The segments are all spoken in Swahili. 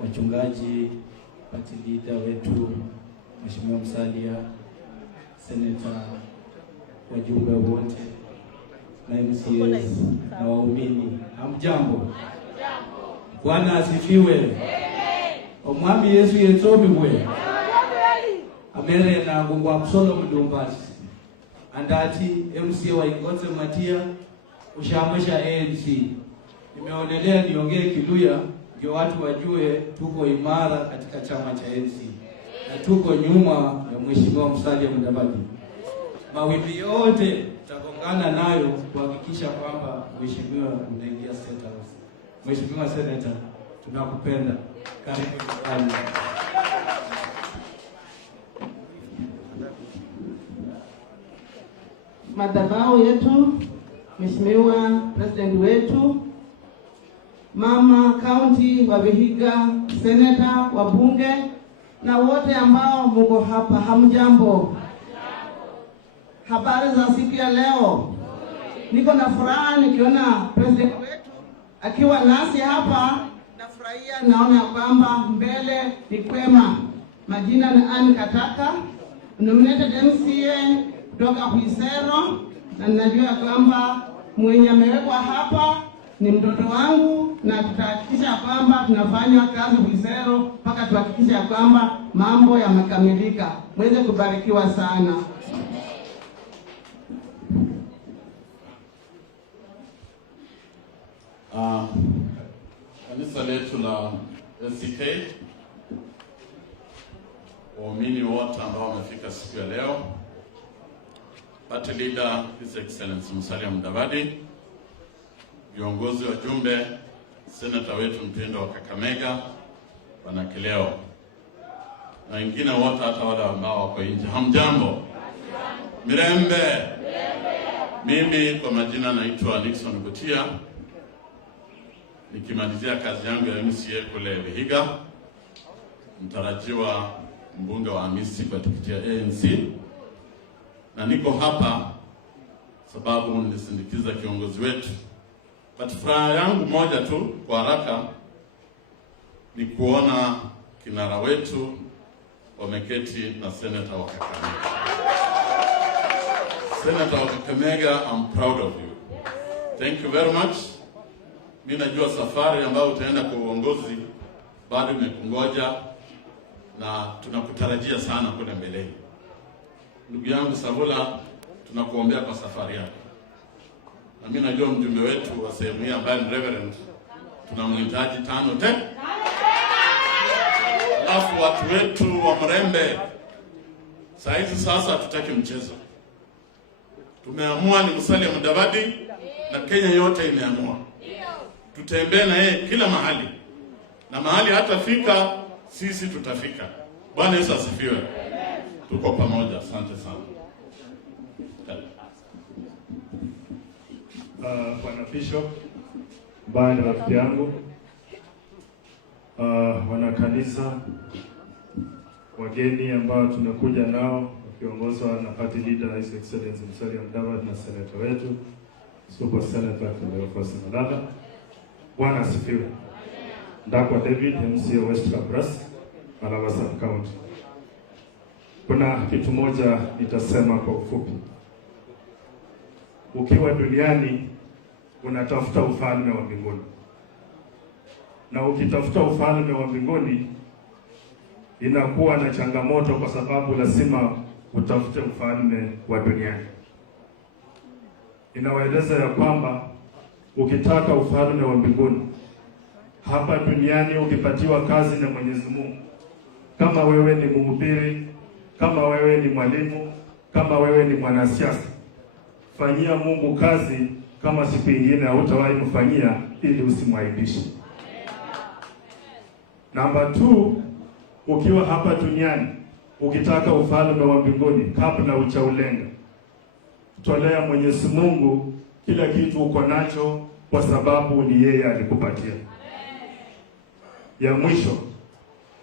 wachungaji, party leader wetu Mheshimiwa Musalia, Senator, wajumbe wote na MCAs na waumini, hamjambo? Bwana asifiwe. Omwami Yesu yetsobiwe amere na Gungu Absolom Dumbasi andati MCA wa Ingoze Matia ushamasha ANC. Nimeonelea niongee Kiluya ndio watu wajue tuko imara katika chama cha ANC na tuko nyuma ya Mheshimiwa Musalia Mudavadi. Mawimbi yote tutagongana nayo kuhakikisha kwamba Mheshimiwa unaingia State House. Mheshimiwa Senator, tunakupenda. Karibu sana. Madhabahu yetu, Mheshimiwa President wetu, Mama County wa Vihiga, Senator, wabunge na wote ambao mko hapa, hamjambo? Habari za siku ya leo? Niko na furaha nikiona President wetu akiwa nasi hapa. Nafurahia, naona kwamba mbele ni kwema. Majina ni Ann Kataka, nominated MCA kutoka Huisero, na ninajua kwamba mwenye amewekwa hapa ni mtoto wangu, na tutahakikisha kwamba tunafanya kazi Huisero mpaka tuhakikisha kwamba mambo yamekamilika. Mweze kubarikiwa sana. Kanisa letu la SCK, waumini wote ambao wamefika siku ya leo, Party Leader His Excellency Musalia Mudavadi, viongozi wa jumbe, Senator wetu mpendwa wa Kakamega Bwana Kileo, na wengine wote hata wale ambao wako nje, hamjambo? Mirembe. Mimi kwa majina naitwa Nixon Gutia, nikimalizia kazi yangu ya MCA kule Vihiga, mtarajiwa mbunge wa Hamisi kwa tikiti ya ANC, na niko hapa sababu nilisindikiza kiongozi wetu. But furaha yangu moja tu kwa haraka ni kuona kinara wetu wameketi na Senator wa Kakamega. Senator wa Kakamega, I'm proud of you. Thank you very much. Mimi najua safari ambayo utaenda kwa uongozi bado imekungoja na tunakutarajia sana kule mbeleni. Ndugu yangu Savula, tunakuombea kwa safari yako. Na mimi najua mjumbe wetu wa sehemu hii ambaye ni Reverend tunamhitaji tano te. Alafu watu wetu wa Mrembe sasa tutaki mchezo. Tumeamua ni Musalia Mudavadi na Kenya yote imeamua. Tutembee na yeye kila mahali. Na mahali hata fika sisi tutafika. Bwana Yesu asifiwe. Tuko pamoja. Asante sana. Bwana Bishop, bwana rafiki yangu, wana kanisa, wageni ambao tumekuja nao wakiongozwa na Party Leader His Excellency Musalia Mudavadi na Senator wetu Super Senator Cleophas Malala. Bwana asifiwe. Ndakwa David, MCA West Kabras, Malava Sub County. Kuna kitu moja nitasema kwa ufupi. Ukiwa duniani unatafuta ufalme wa mbinguni. Na ukitafuta ufalme wa mbinguni inakuwa na changamoto kwa sababu lazima utafute ufalme wa duniani. Inawaeleza ya kwamba ukitaka ufalme wa mbinguni hapa duniani, ukipatiwa kazi na Mwenyezi Mungu, kama wewe ni mhubiri, kama wewe ni mwalimu, kama wewe ni mwanasiasa, fanyia Mungu kazi kama siku nyingine hautawahi kufanyia, ili usimwaibishe. Namba 2, ukiwa hapa duniani ukitaka ufalme wa mbinguni, kabla uchaulenga, tolea Mwenyezi Mungu kila kitu uko nacho, kwa sababu ni yeye alikupatia. Ya mwisho,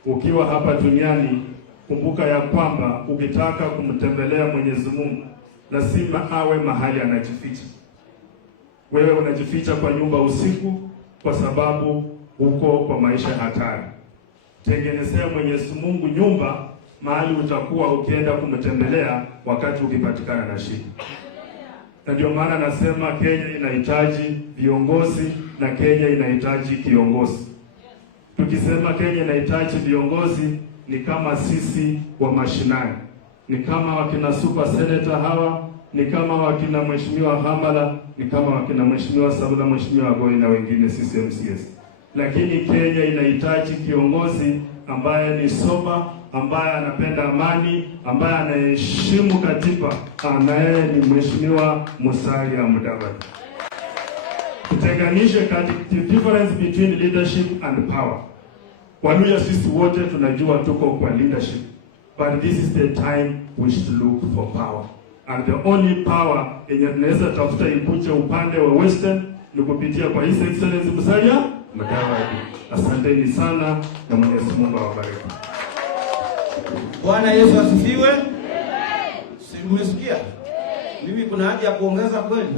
ukiwa hapa duniani kumbuka ya kwamba ukitaka kumtembelea Mwenyezi Mungu lazima awe mahali anajificha. Wewe unajificha kwa nyumba usiku kwa sababu uko kwa maisha hatari. tengenezea Mwenyezi Mungu nyumba mahali utakuwa ukienda kumtembelea wakati ukipatikana na shida. Na ndio maana nasema Kenya inahitaji viongozi na Kenya inahitaji kiongozi. Tukisema Kenya inahitaji viongozi, ni kama sisi wa mashinani, ni kama wakina super senator hawa, ni kama wakina Mheshimiwa Hamala, ni kama wakina Mheshimiwa Sabula, Mheshimiwa Goi na wengine sisi MCS. Lakini Kenya inahitaji kiongozi ambaye ni soba, ambaye anapenda amani, ambaye anaheshimu katiba, anaye ni Mheshimiwa Musalia Mudavadi. Tutenganishe the difference between leadership and power. Waluya sisi wote tunajua tuko kwa leadership, but this is the time we should look for power. And the only power yenye tunaweza tafuta ikuje upande wa Western ni kupitia kwa His Excellency Musalia Mudavadi. Asanteni sana na Mwenyezi Mungu awabariki. Bwana Yesu asifiwe. Si mmesikia? Mimi kuna haja ya kuongeza kweli?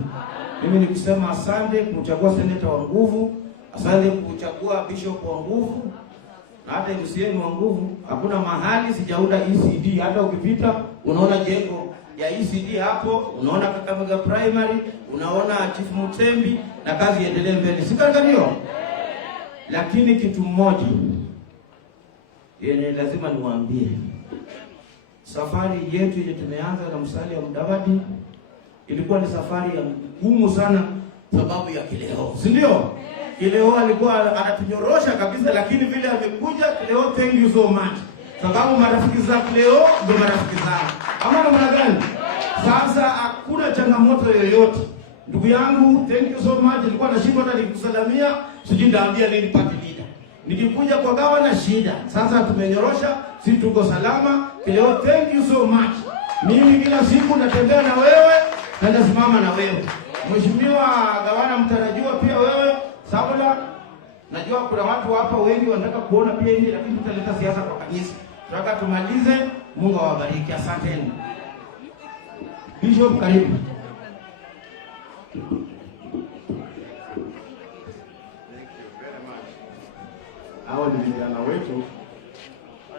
Mimi nikusema asante kumchagua senator wa nguvu, asante kumchagua bishop wa nguvu, na hata MCA wa nguvu. Hakuna mahali sijaunda ECD, hata ukipita unaona jengo ya ECD hapo, unaona Kakamega Primary, unaona Chief Mutembi, na kazi iendelee mbele. Sikanganio. Lakini kitu mmoja yenye lazima niwaambie, safari yetu ile tumeanza na Musalia Mudavadi ilikuwa ni safari ya ngumu sana sababu ya Kileo. Si ndio? Kileo alikuwa anatunyorosha kabisa, lakini vile amekuja Kileo, thank you so much. Sababu marafiki za Kileo ndio marafiki zangu. Ama namna gani? Sasa hakuna changamoto yoyote. Ndugu yangu, thank you so much. Nilikuwa nashindwa hata nikusalamia, sijui ndaambia nini party leader. Nikikuja kwa gavana shida. Sasa tumenyorosha, si tuko salama. Kileo, thank you so much. Mimi kila siku natembea na wewe na nasimama na wewe. Mheshimiwa gavana mtarajiwa pia wewe, Sabula, najua kuna watu hapa wengi wanataka kuona pia nje, lakini tutaleta siasa kwa kanisa. Tunataka tumalize. Mungu awabariki. Asanteni. Bishop, karibu. Hao ni vijana wetu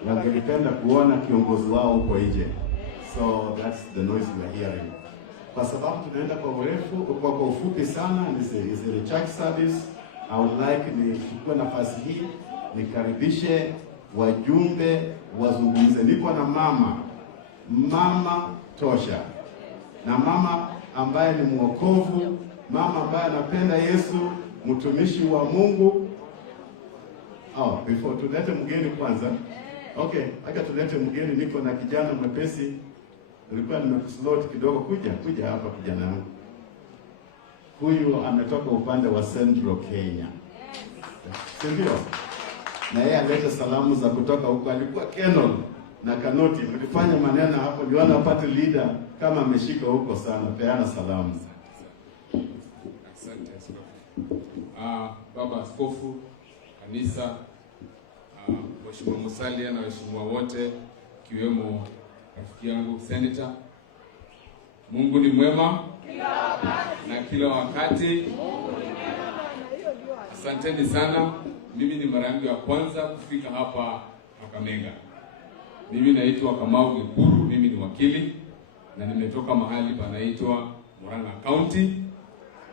wangelipenda kuona kiongozi wao huko nje. So that's the noise we are hearing. Kwa sababu tunaenda kwa ufupi sana, is a church service. I would like nichukue nafasi hii nikaribishe wajumbe wazungumze. Niko na mama tosha, na mama ambaye ni mwokovu, mama ambaye anapenda Yesu, mtumishi wa Mungu. Before tulete mgeni kwanza. Okay, acha tulete mgeni. Niko na kijana mwepesi. Nilikuwa nimekuslot kidogo, kuja hapa kijana wangu. Huyu ametoka upande wa Central Kenya. Ndio. Na yeye aleta salamu za kutoka huko. Alikuwa Kenol na Kanoti. Mlifanya maneno hapo, niona party leader kama ameshika huko sana. Peana salamu. Asante. Baba Askofu, kanisa, Mheshimiwa Musalia na waheshimiwa wote, kiwemo rafiki yangu senator. Mungu ni mwema na kila wakati. Asanteni sana. Mimi ni mara yangu ya kwanza kufika hapa Kakamega. Mimi naitwa Kamau Gikuru, mimi ni wakili na nimetoka mahali panaitwa Murang'a County,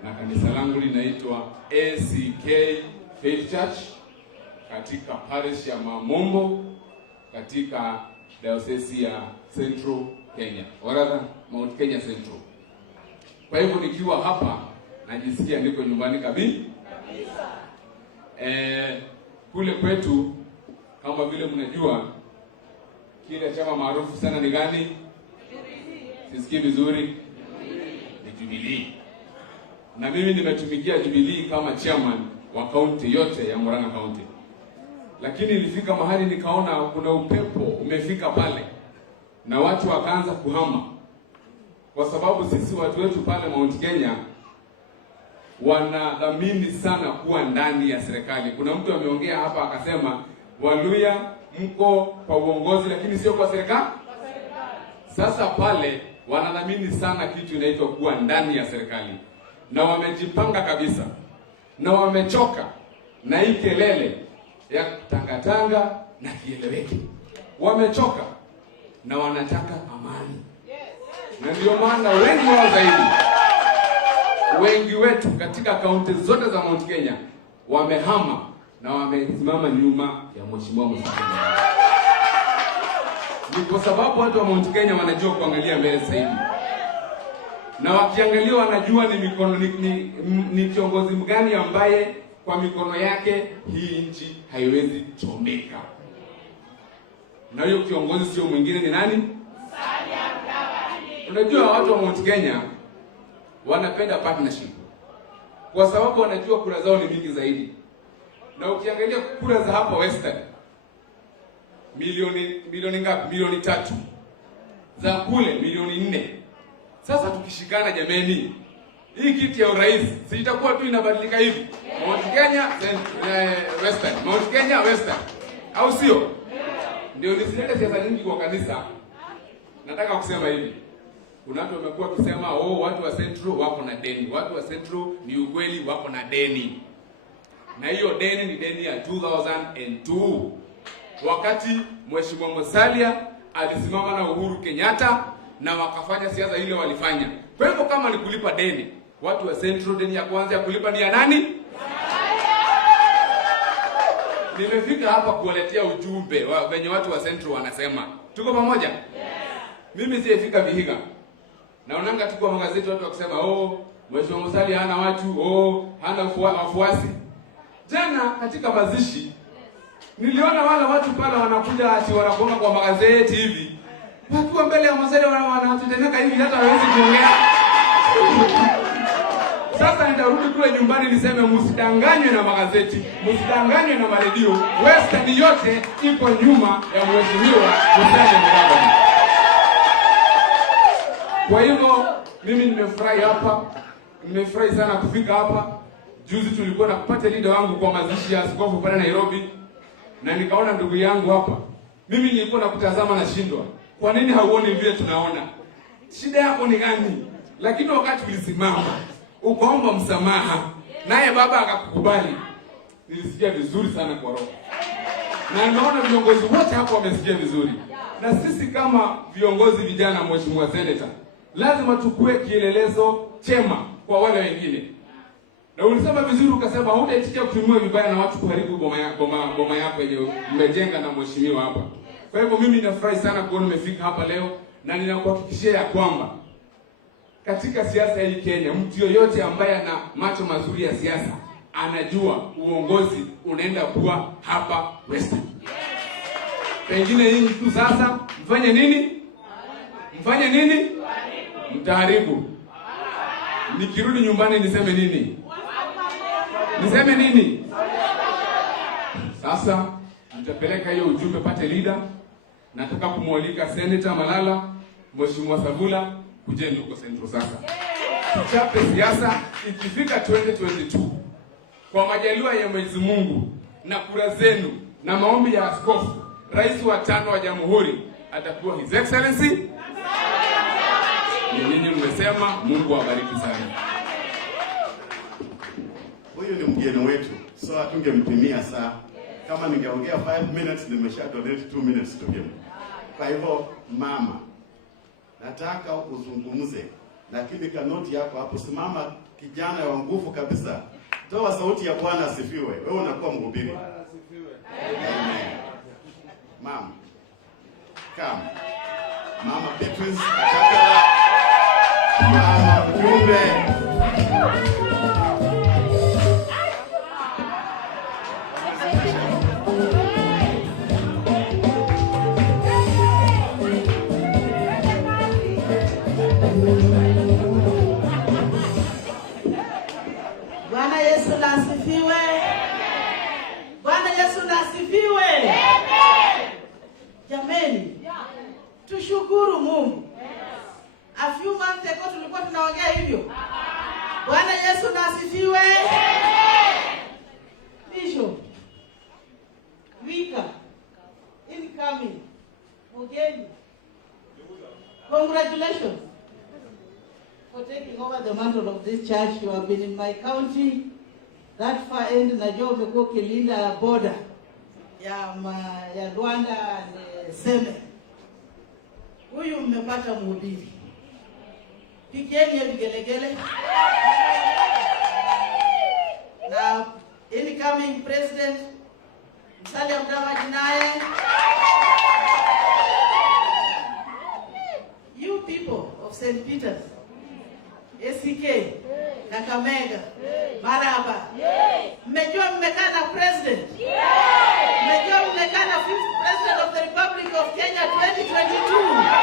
na kanisa langu linaitwa ACK Faith Church katika parish ya Mamombo katika diocese ya Central Kenya, or rather Mount Kenya Central. Kwa hivyo nikiwa hapa najisikia niko nyumbani kabisa. Kule kwetu kama vile mnajua kile chama maarufu sana ni gani? Sisikii vizuri. Ni Jubilee. Na mimi nimetumikia Jubilee kama chairman wa county yote ya Murang'a County. Lakini nilifika mahali nikaona kuna upepo umefika pale na watu wakaanza kuhama, kwa sababu sisi watu wetu pale Mount Kenya wanadhamini sana kuwa ndani ya serikali. Kuna mtu ameongea hapa akasema Waluya mko kwa uongozi lakini sio kwa serikali. Sasa pale wanadhamini sana kitu inaitwa kuwa ndani ya serikali, na wamejipanga kabisa na wamechoka na hii kelele ya tangatanga na kieleweke. Wamechoka na wanataka amani. Na ndio maana wengi wao zaidi, wengi wetu katika kaunti zote za Mount Kenya wamehama na wamesimama nyuma ya Mheshimiwa Musalia. Ni kwa sababu watu wa Mount Kenya wanajua kuangalia mbele sasa hivi. Na wakiangalia wanajua ni mikono ni kiongozi mgani ambaye kwa mikono yake hii nchi haiwezi chomeka. Na hiyo kiongozi sio mwingine ni nani? Musalia Mudavadi. Unajua watu wa Mount Kenya wanapenda partnership. Kwa sababu wanajua kura zao ni mingi zaidi. Na ukiangalia kura za hapa Western milioni ngapi? Milioni 3. Za kule milioni 4. Sasa tukishikana jameni, hii kiti ya urais si itakuwa tu inabadilika hivi? Mount Kenya Western, Mount Kenya Western. Au sio? Ndio nisilete siasa nyingi kwa kanisa. Nataka kusema hivi. Kuna watu wamekuwa kusema watu wa Central wako na deni. Watu wa Central ni ukweli wako na deni. Na hiyo deni ni deni ya 2002. Wakati Mheshimiwa Musalia alisimama na Uhuru Kenyatta na wakafanya siasa ile walifanya. Kwa hivyo kama ni kulipa deni, watu wa Central deni ya kwanza ya kulipa ni ya nani? Nimefika hapa kuwaletea ujumbe wa venye watu wa Central wanasema. Tuko pamoja? Yes. Mimi sijafika Vihiga. Naonanga tu kwa magazeti watu wakisema Mheshimiwa Musalia hana watu, hana wafuasi. Jana katika mazishi niliona wale watu pale wanakuja ati wanakuona kwa magazeti hivi. Wakiwa mbele ya Musalia wanatetemeka hivi hata hawezi kuongea. Sasa nitarudi kule nyumbani niseme msidanganywe na magazeti, msidanganywe na maredio. Western yote iko nyuma ya Mheshimiwa Musalia Mudavadi. Kwa hivyo mimi nimefurahi hapa. Nimefurahi sana kufika hapa. Juzi tulikuwa na kupata leader wangu kwa mazishi ya askofu pale Nairobi. Na nikaona ndugu yangu hapa. Mimi nilikuwa nakutazama na shindwa. Kwa nini hauoni vile tunaona? Shida yako ni gani? Lakini wakati ulisimama ukaomba msamaha, naye baba akakukubali, nilisikia vizuri sana kwa roho. Na naona viongozi wote hapo wamesikia vizuri. Na sisi kama viongozi vijana, Mheshimiwa Senator, lazima tukue kielelezo chema kwa wale wengine. Na ulisema vizuri ukasema hutaitikia kutumia vibaya na watu kuharibu boma yako yenye mmejenga na mheshimiwa hapa. Kwa hivyo mimi ninafurahi sana kuona nimefika hapa leo na ninakuhakikishia ya kwamba katika siasa hii Kenya, mtu yoyote ambaye ana macho mazuri ya siasa anajua uongozi unaenda kuwa hapa Western. Pengine hii tu sasa mfanye nini? Mfanye nini? Mtaharibu. Nikirudi nyumbani niseme nini? Niseme nini? Sasa nitapeleka hiyo ujumbe pate leader. Nataka kumwalika Senator Malala, Mheshimiwa Savula kujeni huko Central sasa. Tuchape siasa ikifika 2022. Kwa majaliwa ya Mwenyezi Mungu na kura zenu na maombi ya askofu, rais wa 5 wa Jamhuri atakuwa His Excellency. Ninyi mmesema, Mungu awabariki sana. Huyu ni mgeni wetu, so hatungemtumia saa. Kama ningeongea 5 minutes, nimesha donate 2 minutes to him. Kwa hivyo mama, nataka uzungumze, lakini kanoti yako hapo, simama kijana wa nguvu kabisa. Toa sauti ya Bwana asifiwe. Wewe unakuwa mhubiri. Bwana asifiwe. Amen. Mama. Come. Mama Beatrice Chakala. Mama Jumbe. Bwana Yesu asifiwe. Bwana Yesu asifiwe. Jameni, tushukuru Mungu. A few months ago tulikuwa tunaongea hivyo. Bwana Yesu asifiwe. Bishop Wika incoming. Mugeni, congratulations for taking over the mantle of this church. You have been in my county, that far end, najua umekuwa ukilinda border. ya Rwanda Seme. Huyu mmepata mhubiri. Pigeni vigelegele. Na incoming president Musalia Mudavadi naye. You people of St. Peter's, ACK, Kakamega, Maraba, mmejua mmekaa na president? Mmejua mmekaa na 5th president of the Republic of Kenya 2022?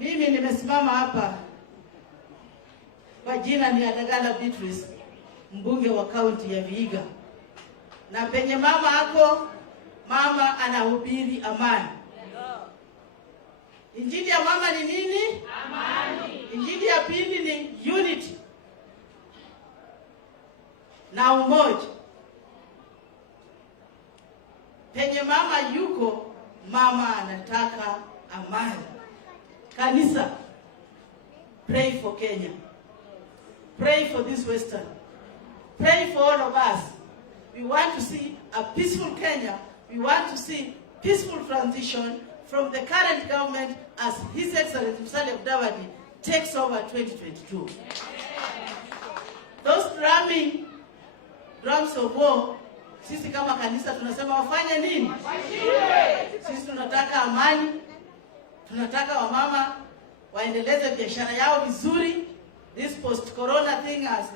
Mimi nimesimama hapa kwa jina ni Adagala Beatrice, mbunge wa kaunti ya Vihiga. Na penye mama hako, mama anahubiri amani. Injili ya mama ni nini? Amani. Injili ya pili ni unity na umoja. Penye mama yuko, mama anataka amani. Kanisa, pray for Kenya. Pray for this Western. Pray for all of us. We want to see a peaceful Kenya. We want to see peaceful transition from the current government as His Excellency Musalia Mudavadi takes over 2022. Those drums of war, sisi kama kanisa tunasema wafanye nini? Sisi tunataka amani, tunataka wamama waendeleze biashara yao vizuri. This post-corona thing, as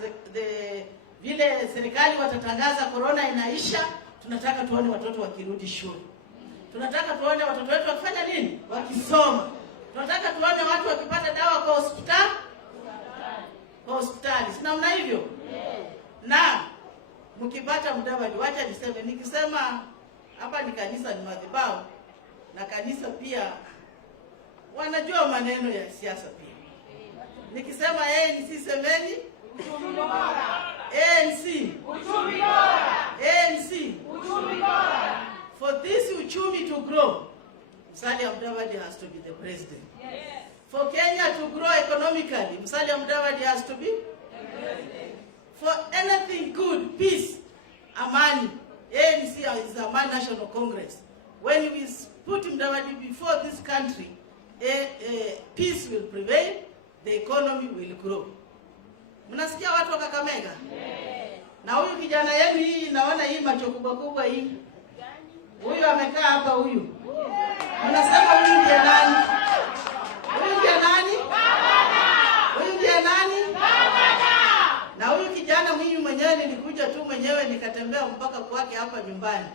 vile serikali watatangaza corona inaisha, tunataka tuone watoto wakirudi shule. Tunataka tuone watoto wetu wakifanya nini? Wakisoma. Tunataka tuone watu wakipata dawa kwa hospitali. Kwa hospitali. Si namna hivyo? Na mkipata Mudavadi, wacha niseme, nikisema hapa ni kanisa ni madhabahu, na kanisa pia wanajua maneno ya siasa pia. Nikisema ANC semeni uchumi bora. ANC uchumi bora. ANC uchumi bora. For this uchumi to grow, Musalia Mudavadi has to be the president. Yes. For Kenya to grow economically, Musalia Mudavadi has to be the president. For anything good, peace, amani, ANC is Amani National Congress. When we put Mudavadi before this country, peace will prevail, the economy will grow. Mnasikia watu wa Kakamega? Na huyu kijana yenu hii, naona hii macho kubwa kubwa hii. Huyu amekaa hapa huyu. Mnasema huyu ndiye nani? Huyu ndiye nani? Huyu ndiye nani? Na huyu kijana mimi mwenyewe nilikuja tu mwenyewe nikatembea mpaka kwake hapa nyumbani.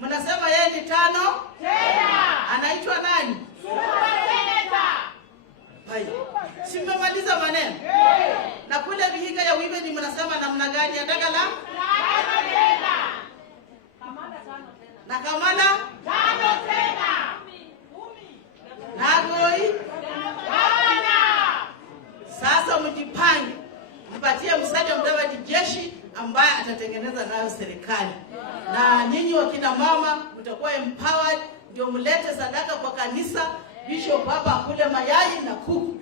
Mnasema yeye ni tano? Tena. Anaitwa nani? Super Senator. Hai. Simemaliza maneno. Na kule Vihiga ya Wibe ni mnasema namna gani? Adagala? Tena. Na Kamala? Tano tena. Nagoi? Sasa mjipange. Mpatie Musalia Mudavadi jeshi ambaye atatengeneza nayo serikali. Na nyinyi wakina mama mtakuwa empowered, ndio mlete sadaka kwa kanisa. Bishop hapa kule mayai na kuku.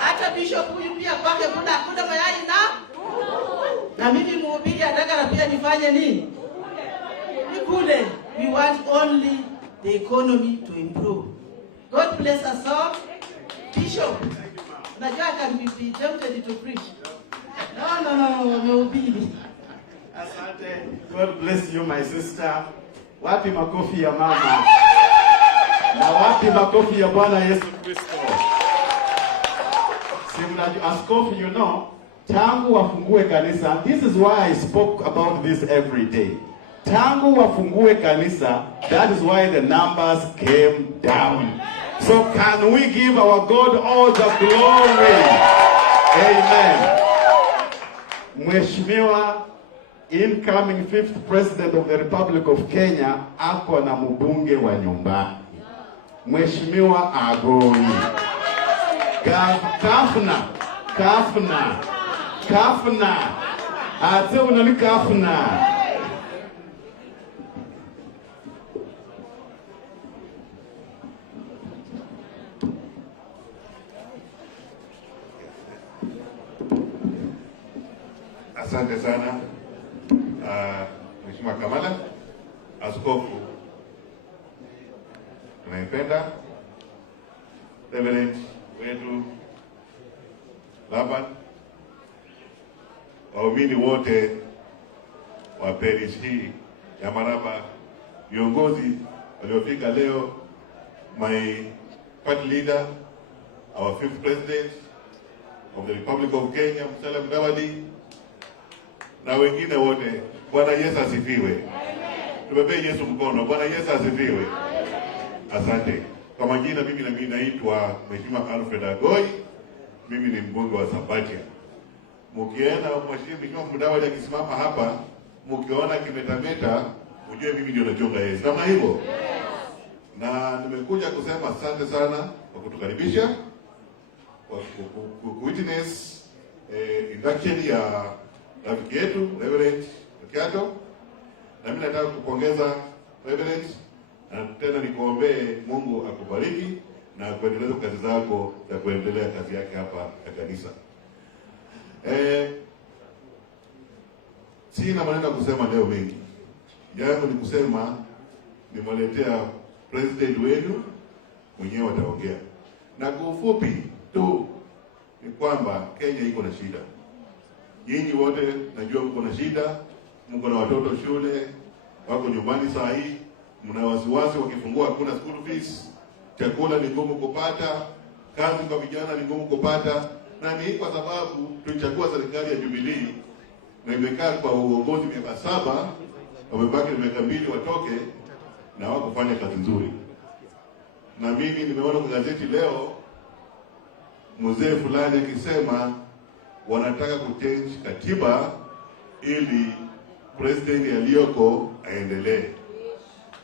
Hata bishop huyu pia kwake kula mayai na kuku. Na mimi mhubiri Adagala pia nifanye nini? Nikule. We want only the economy to improve. God bless us all. Bishop, najua can be tempted to preach. No, mhubiri. Asante. God bless you, my sister. Wapi makofi ya mama? Na wapi makofi ya Bwana Yesu Kristo? Simnajua askofu, you know, tangu wafungue kanisa, this is why I spoke about this every day. Tangu wafungue kanisa, that is why the numbers came down. So can we give our God all the glory? Amen. Mheshimiwa incoming 5th president of the Republic of Kenya ako na mbunge wa nyumbani. Mheshimiwa Agoi. Kafna. Ate unani Kafna. Asante sana Mheshimiwa Kamala. askofu tunaipenda, Reverend wetu Laban, waumini wote wa parish hii ya Maraba, viongozi waliofika leo, my party leader, our 5th president of the Republic of Kenya, Musalia Mudavadi, na wengine wote. Bwana Yesu asifiwe. Tumepee Yesu mkono. Bwana Yesu asifiwe. Asante. Kwa majina, mimi naitwa Mheshimiwa Alfred Agoi. Mimi ni mbunge wa Sabatia. Mkiona Mheshimiwa Mudavadi akisimama hapa, mkiona kimetameta, ujue mimi ndio najonga yeye. Kama hivyo. Na nimekuja kusema asante sana kwa kutukaribisha, kwa witness induction ya rafiki yetu Reverend Kiato. Na mimi nataka kupongeza Reverend, na tena nikuombee Mungu akubariki na kuendeleza kazi zako za kuendelea kazi yake hapa ya kanisa. Sina maneno ya kusema leo mengi. Jambo ni kusema nimwaletea president wenu mwenyewe ataongea. Na kwa ufupi tu ni kwamba Kenya iko na shida. Nyinyi wote najua mko na shida, mko na watoto shule, wako nyumbani saa hii, mna wasiwasi wakifungua hakuna school fees, chakula ni ngumu kupata, kazi kwa vijana ni ngumu kupata, na ni kwa sababu tulichagua serikali ya Jubilee na imekaa kwa uongozi miaka 7, wamebaki miaka 2 watoke na wakufanya kazi nzuri. Na mimi nimeona kwa gazeti leo mzee fulani akisema wanataka kuchange katiba ili president aliyoko aendelee.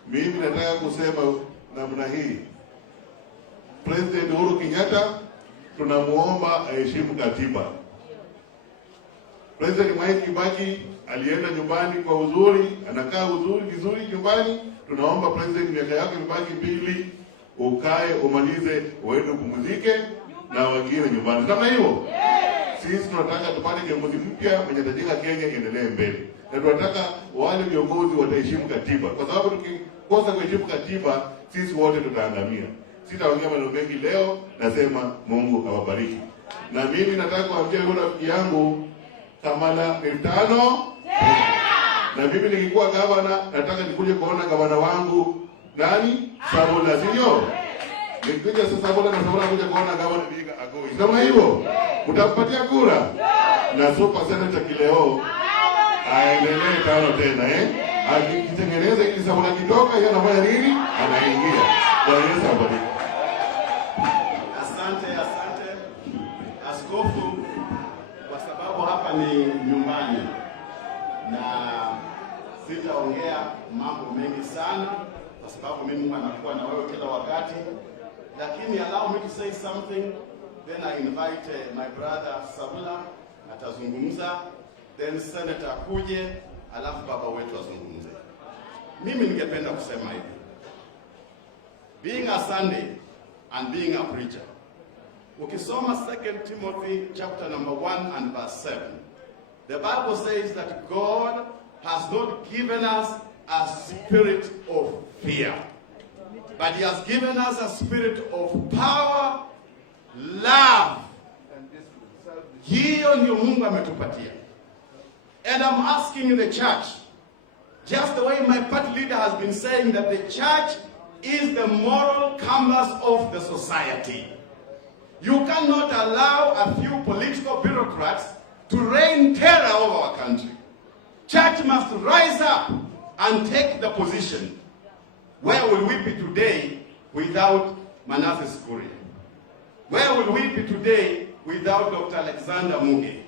Mimi nataka kusema namna hii, President Uhuru Kenyatta tunamuomba aheshimu katiba. President Mwai Kibaki alienda nyumbani kwa uzuri, anakaa vizuri nyumbani. Tunaomba president, miaka yako imebaki 2, ukae umalize, uende kupumzike na wengine nyumbani. Kama hivyo, sisi tunataka tupate kiongozi mpya mwenye atajenga Kenya iendelee mbele. Na tunataka wale viongozi wataheshimu katiba, kwa sababu tukikosa kuheshimu katiba sisi wote tutaangamia. Sitaongea maneno mengi leo, nasema Mungu awabariki. Na mimi nataka kuambia yule rafiki yangu Kamala mitano na mimi nikikuwa gavana nataka nikuje kuona gavana wangu nani? Sabula, sio? Nikija sasa Sabula na Sabula kuja kuona gavana Biga Agoi. Kama hivyo, utampatia kura? Na super senator Kileo aendelee 5 tena akitengeneza ili Sabula kitoka yeye anafanya nini? Anaingia. Kwa hiyo sababu. Asante askofu, kwa sababu hapa ni nyumbani na sitaongea mambo mengi sana kwa sababu mimi anakuwa na wewe kila wakati, lakini allow me to say something, then I invite my brother Sabula atazungumza, then Senator kuje, alafu baba wetu azungumze. Mimi ningependa kusema hivi, being a Sunday and being a preacher, ukisoma 2 Timothy chapter number 1 and verse 7, the Bible says that God has not given us a spirit of fear, but He has given us a spirit of power, love. Hiyo ndio Mungu ametupatia. And I'm asking the church, just the way my party leader has been saying that the church is the moral compass of the society. You cannot allow a few political bureaucrats to reign terror over our country. Church must rise up and take the position. Where will we be today without Manasseh Kuria? Where will we be today without Dr. Alexander Muge?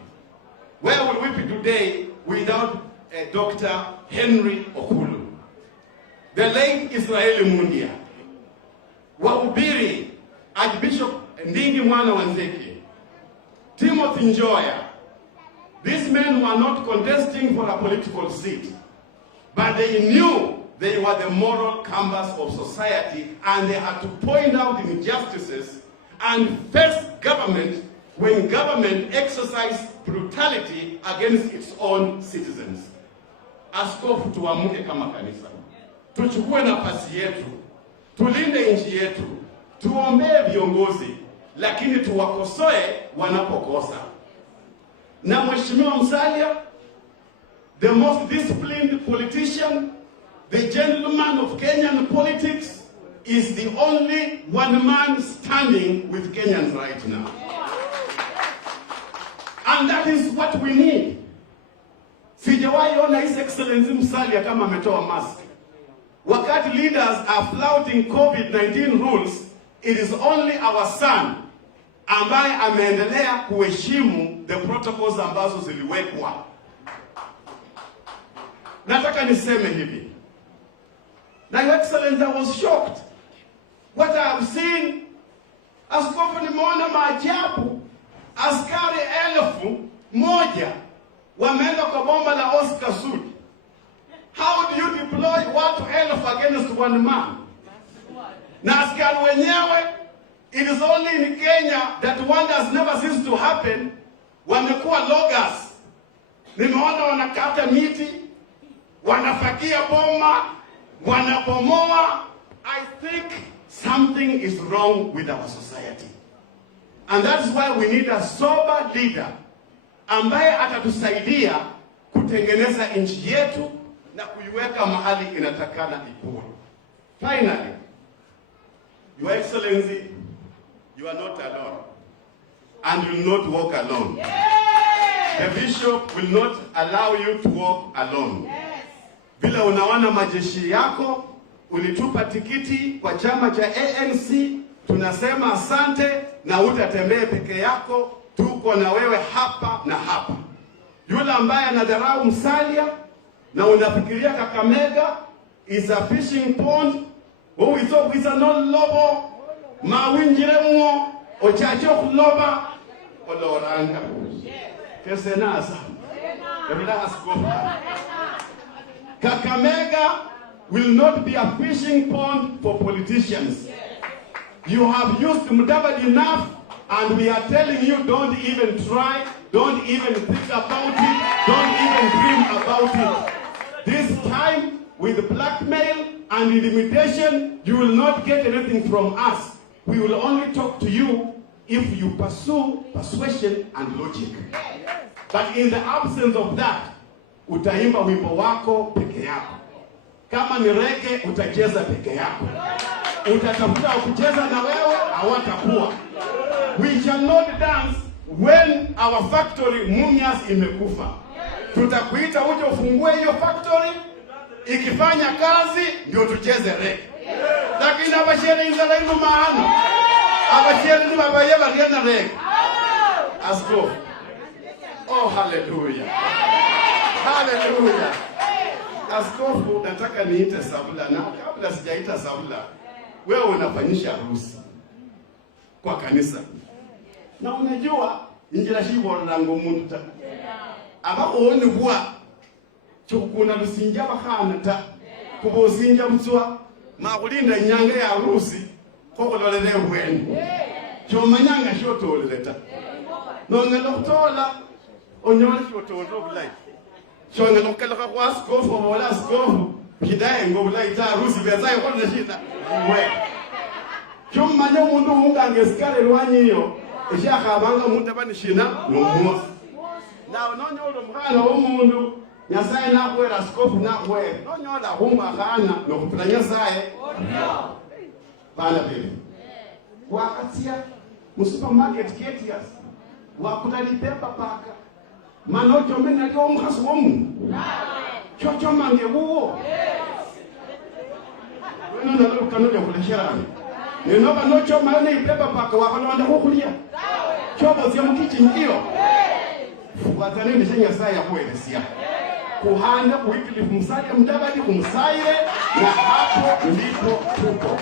Where will we be today without Dr. Henry Okulu? The late Israeli Mundia, Wahubiri, Archbishop Ndingi Mwana Wanzeki, Timothy Njoya. These men were not contesting for a political seat, but they knew they were the moral compass of society, and they had to point out injustices and face government when government exercised brutality against its own citizens. Askofu, tuamuke kama kanisa. tuchukue nafasi yetu, tulinde nchi yetu, tuombee viongozi, lakini tuwakosoe wanapokosa. Na Mheshimiwa Musalia, the most disciplined politician, the gentleman of Kenyan politics, is the only one man standing with Kenyans right now. And that is what we need. Sijawahi ona His Excellency Musalia kama ametoa mask. Wakati leaders are flouting COVID-19 rules, it is only our son ambaye ameendelea kuheshimu the protocols ambazo ziliwekwa. Nataka niseme hivi. Na Your Excellency, I was shocked. What I have seen, askofu nimeona maajabu. Askari 1,000 wameenda kwa bomba la Oscar Sudi. How do you deploy watu 1,000 against one man? Na askari wenyewe, it is only in Kenya that wonders never cease to happen. Wamekuwa loggers. Nimeona wanakata miti, wanafakia bomba, wanabomoa. I think something is wrong with our society. And that's why we need a sober leader ambaye atatusaidia kutengeneza nchi yetu na kuiweka mahali inatakana ikuwe. Finally, Your Excellency, you are not alone and you will not walk alone. The bishop will not allow you to walk alone. Bila unawana majeshi yako, ulitupa tikiti kwa chama cha ANC, tunasema asante na utatembea peke yako, tuko na wewe hapa na hapa. Yule ambaye anadharau Musalia na unafikiria Kakamega is a fishing pond, oh iso visa no lobo, mawinjiremwo, ochacho kuloba, oloranga. Kesenasa. Kakamega will not be a fishing pond for politicians. You have used Mudavadi enough, and we are telling you, don't even try, don't even think about it, don't even dream about it. This time, with blackmail and intimidation, you will not get anything from us. We will only talk to you if you pursue persuasion and logic. But in the absence of that, utaimba wimbo wako peke yako. Kama ni reggae, utacheza peke yako. Utatafuta kucheza na wewe, hawatakuwa. We shall not dance when our factory Mumias imekufa. Tutakuita uje ufungue hiyo factory, ikifanya kazi ndio tucheze reggae. Lakini abashere inzala ino maana. Abashere ni babaye bariana reggae. Asko. Oh, hallelujah. Hallelujah. Askofu, nataka niite Sabula, na kabla sijaita Sabula, wewe unafanyisha harusi kwa kanisa. Na unajua injira shibo lango muntu ta. Abako woni kuwa chukuna lusinja bakana ta. Kubo sinja mtswa makulinda nyanga ya harusi koko lolele bweni. Chomanyanga shoto leta. Nongelo tola onyola shoto obulai. Shona lokela kwa askofu wala askofu kidaye ngobulai ta harusi bezaye kwa nashida. We. Chomanya mundu ungange skale lwanyiyo. Ishaka abanga muntu abanishina nomuwa. Na ononyola mkhana womundu Nyasaye nakwera askofu nakwera. Nonyola humwa kana nokupula Nyasaye. Bana bebe. Wakatia mu supermarket ketias. Wakutalipepa paka. Manojo mena lyo omukhazi womundu. Chocho mange buwo. Wena nalukano lyo kuleshana. Ninoba nocho mane ipepa paka wakalonda kukulia. Chobo zya mukitchen iyo. Fugatane ndishe Nyasaye yakuelesia. Kuhanda Wycliffe Musalia Mudavadi kumsaire na hapo ndipo tuko.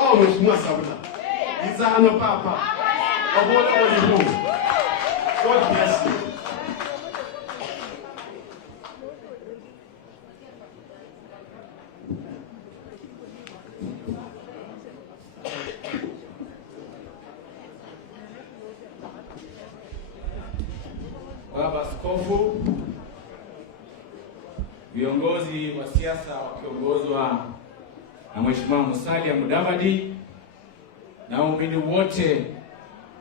Oh, Mheshimiwa Sabula. Izano papa. Obola olimu. God bless you. Baba Askofu, viongozi wa siasa wakiongozwa na Mheshimiwa Musalia Mudavadi na waumini wote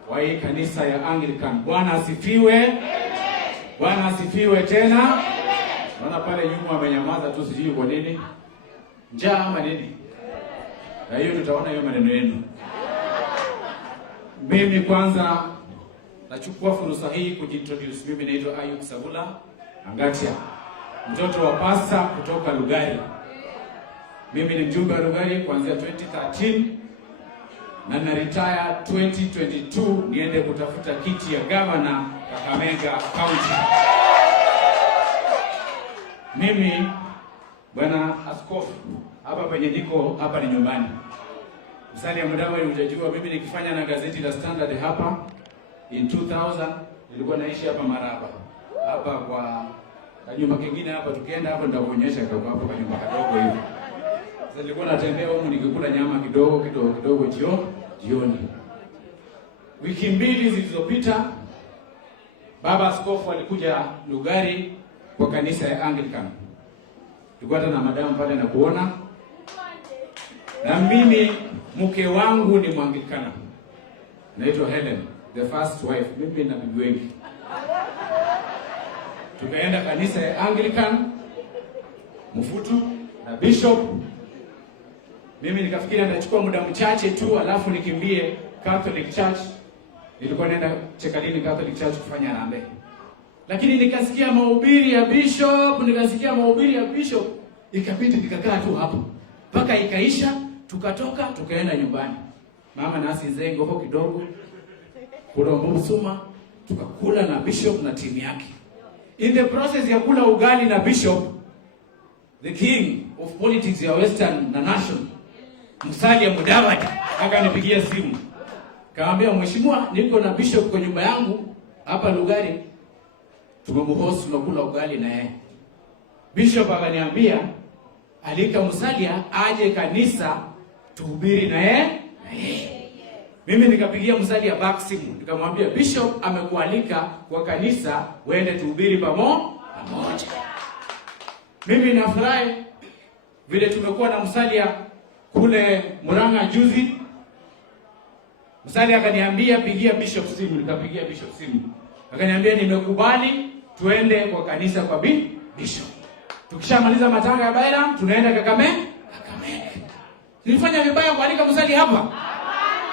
wa hii kanisa ya Anglican. Bwana asifiwe. Bwana asifiwe tena. Naona pale nyuma wamenyamaza tu, sijui kwa nini. Njaa ama nini? Na hiyo tutaona hiyo maneno yenu. Mimi kwanza nachukua fursa hii kujintroduce. Mimi naitwa Ayub Sabula Angatia, mtoto wa pasta kutoka Lugari. Mimi ni mjumbe wa Lugari kuanzia 2013 na na retire 2022 niende kutafuta kiti ya gavana Kakamega County. Mimi bwana askofu, hapa penye niko hapa ni nyumbani. Musalia Mudavadi unajua mimi nikifanya na gazeti la Standard hapa in 2000 nilikuwa naishi hapa Maraba. Hapa kwa nyumba kingine hapa, tukienda hapo nitakuonyesha kwa hapo kwa nyumba kadogo hivi. Sasa nilikuwa natembea huko nikikula nyama kidogo jioni. Wiki mbili zilizopita baba askofu alikuja Lugari kwa kanisa ya Anglican. Tulikuwa na madamu pale na kuona. Na mimi mke wangu ni Mwanglikana. Naitwa Helen, the first wife. Mimi na bibi wengi. Tukaenda kanisa ya Anglican Mfutu na bishop. Mimi nikafikiria nitachukua muda mchache tu alafu nikimbie Catholic Church. Nilikuwa naenda Chekalini Catholic Church kufanya harambee. Lakini nikasikia mahubiri ya bishop, ikabidi nikakaa tu hapo. Mpaka ikaisha, tukatoka, tukaenda nyumbani. Mama nasi zengo huko kidogo. Kurombo msuma, tukakula na bishop na timu yake. In the process ya kula ugali na bishop, the king of politics ya Western na Nation, Musalia Mudavadi, akanipigia simu. Kaambia, mheshimiwa, niko na bishop kwa nyumba yangu hapa Lugari. Tumemhost tunakula ugali na yeye. Bishop akaniambia, alika Musalia aje kanisa tuhubiri na yeye. Mimi nikapigia Musalia back simu. Nikamwambia, bishop amekualika kwa kanisa uende tuhubiri pamoja. Mimi nafurahi vile tumekuwa na Musalia kule Murang'a juzi. Musalia akaniambia pigia bishop simu, nikapigia bishop simu. Akaniambia nimekubali tuende kwa kanisa kwa bishop. Tukishamaliza matanga ya Bairam tunaenda Kakamega. Nilifanya vibaya kualika Musalia hapa?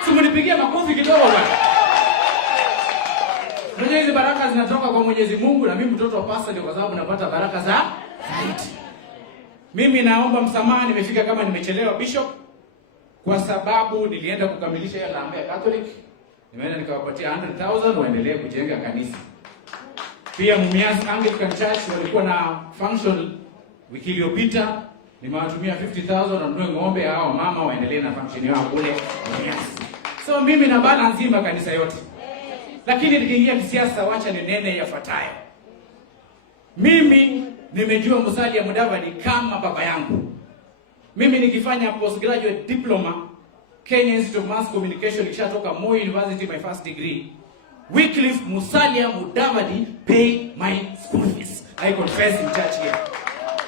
Simnipigie makofi kidogo bwana. Unajua hizi baraka zinatoka kwa Mwenyezi Mungu, na mimi mtoto wa pasta ndio kwa sababu napata baraka za zaidi. Mimi naomba msamaha, nimefika kama nimechelewa bishop, kwa sababu nilienda kukamilisha ya harambee ya Catholic. Nimeenda nikawapatia 100,000 waendelee kujenga kanisa. Pia Mumias Anglican Church walikuwa na function wiki iliyopita, nimewatumia 50,000 wanunue ng'ombe hao mama waendelee na function yao kule Mumias. So mimi na bana nzima kanisa yote. Lakini nikiingia kisiasa, wacha ninene yafuatayo. Mimi nimejua Musalia Mudavadi kama baba yangu. Mimi nikifanya postgraduate diploma Kenya Institute of Mass Communication, nikishatoka Moi University, my first degree. Wycliffe Musalia Mudavadi paid my school fees. I confess in church here.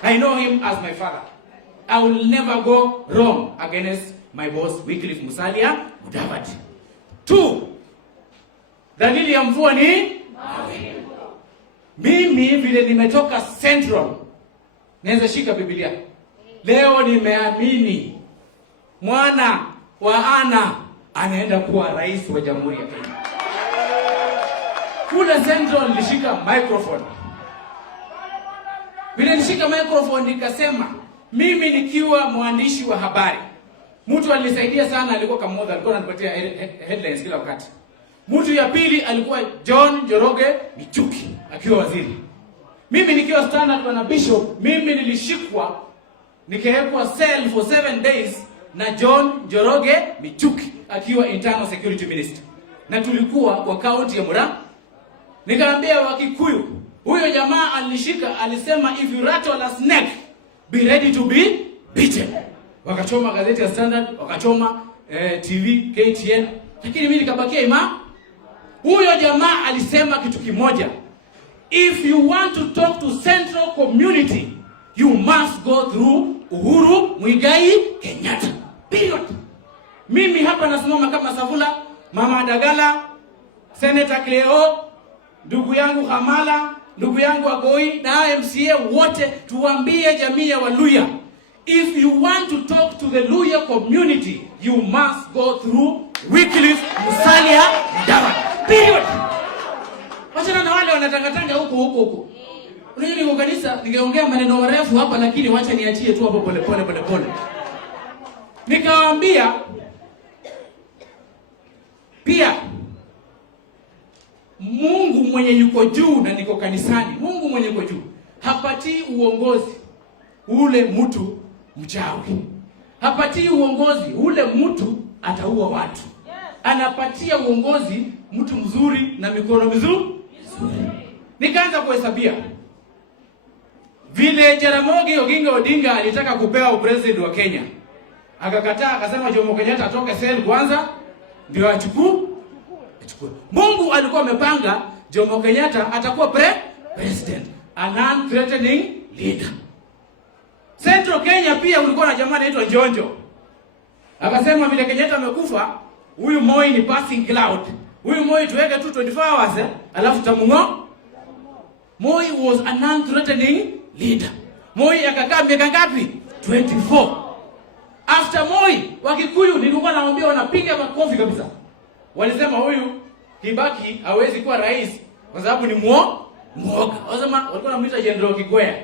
I know him as my father. I will never go wrong against my boss Wycliffe Musalia Mudavadi. 2. Dalili ya mvua ni mimi vile nimetoka Central. Naweza shika Biblia. Leo nimeamini mwana wa Ana anaenda kuwa rais wa Jamhuri ya Kenya. Kule Central nilishika microphone. Vile nilishika microphone nikasema, mimi nikiwa mwandishi wa habari, mtu alinisaidia sana alikuwa Kamodha, alikuwa ananipatia headlines kila wakati. Mtu ya pili alikuwa John Njoroge Michuki akiwa waziri. Mimi nikiwa Standard na bishop, mimi nilishikwa nikawekwa cell for 7 days na John Njoroge Michuki akiwa internal security minister. Na tulikuwa kwa county ya Murang'a. Nikaambia Wakikuyu, huyo jamaa alishika, alisema if you rattle a snake, be ready to be beaten. Wakachoma gazeti ya Standard, wakachoma TV, KTN. Lakini mimi nikabakia imani. Huyo jamaa alisema kitu kimoja. If you want to talk to Central community, You must go through Uhuru Muigai Kenyatta. Period. Mimi hapa nasimama kama Savula, Mama Dagala, Senator Cleo, ndugu yangu Hamala, ndugu yangu Agoi na MCA wote, tuambie jamii ya Waluya, if you want to talk to the Luya community, you must go through Wycliffe Musalia Mudavadi. Period. Wachana na wale wanatangatanga huko. Unajua niko kanisa, ningeongea maneno marefu hapa, lakini wacha niachie tu hapo pole. Nikawaambia pia Mungu mwenye yuko juu, na niko kanisani, Mungu mwenye yuko juu hapatii uongozi ule mtu mchawi. Hapatii uongozi ule mtu ataua watu. Anapatia uongozi mtu mzuri na mikono mizuri. Nikaanza kuhesabia vile Jaramogi Oginga Odinga alitaka kupewa upresident wa Kenya. Akakataa, akasema Jomo Kenyatta atoke sel kwanza ndio achukue. Mungu alikuwa amepanga Jomo Kenyatta atakuwa president, a non-threatening leader. Central Kenya pia ulikuwa na jamaa anaitwa Njonjo. Akasema vile Kenyatta amekufa, huyu Moi ni passing cloud. Huyu Moi tuweke tu 24 hours alafu tamungo. Moi was a non-threatening leader. Moi akakaa miaka ngapi? 24. After Moi, Wakikuyu nilikuwa naambia wanapiga makofi kabisa. Walisema huyu Kibaki hawezi kuwa rais kwa sababu ni muoga. Wasema walikuwa wanamuita General Kikwea.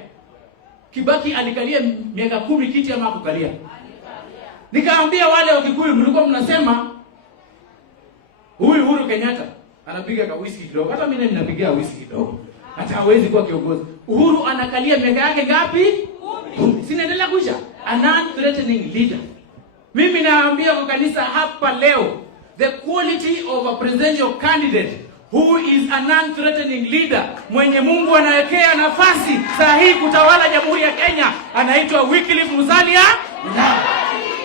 Kibaki alikalia miaka 10 kiti ama kukalia. Nikaambia wale Wakikuyu, mlikuwa mnasema huyu Uhuru Kenyatta anapiga ka whisky kidogo. Hata mimi ninapiga whisky kidogo. Hata hawezi kuwa kiongozi. Uhuru anakalia miaka yake ngapi? 10. Sinaendelea kuisha. A non-threatening leader. Mimi naambia kwa kanisa hapa leo, the quality of a presidential candidate who is a non-threatening leader, mwenye Mungu anawekea nafasi sahihi kutawala Jamhuri ya Kenya, anaitwa Wycliffe Musalia Mudavadi.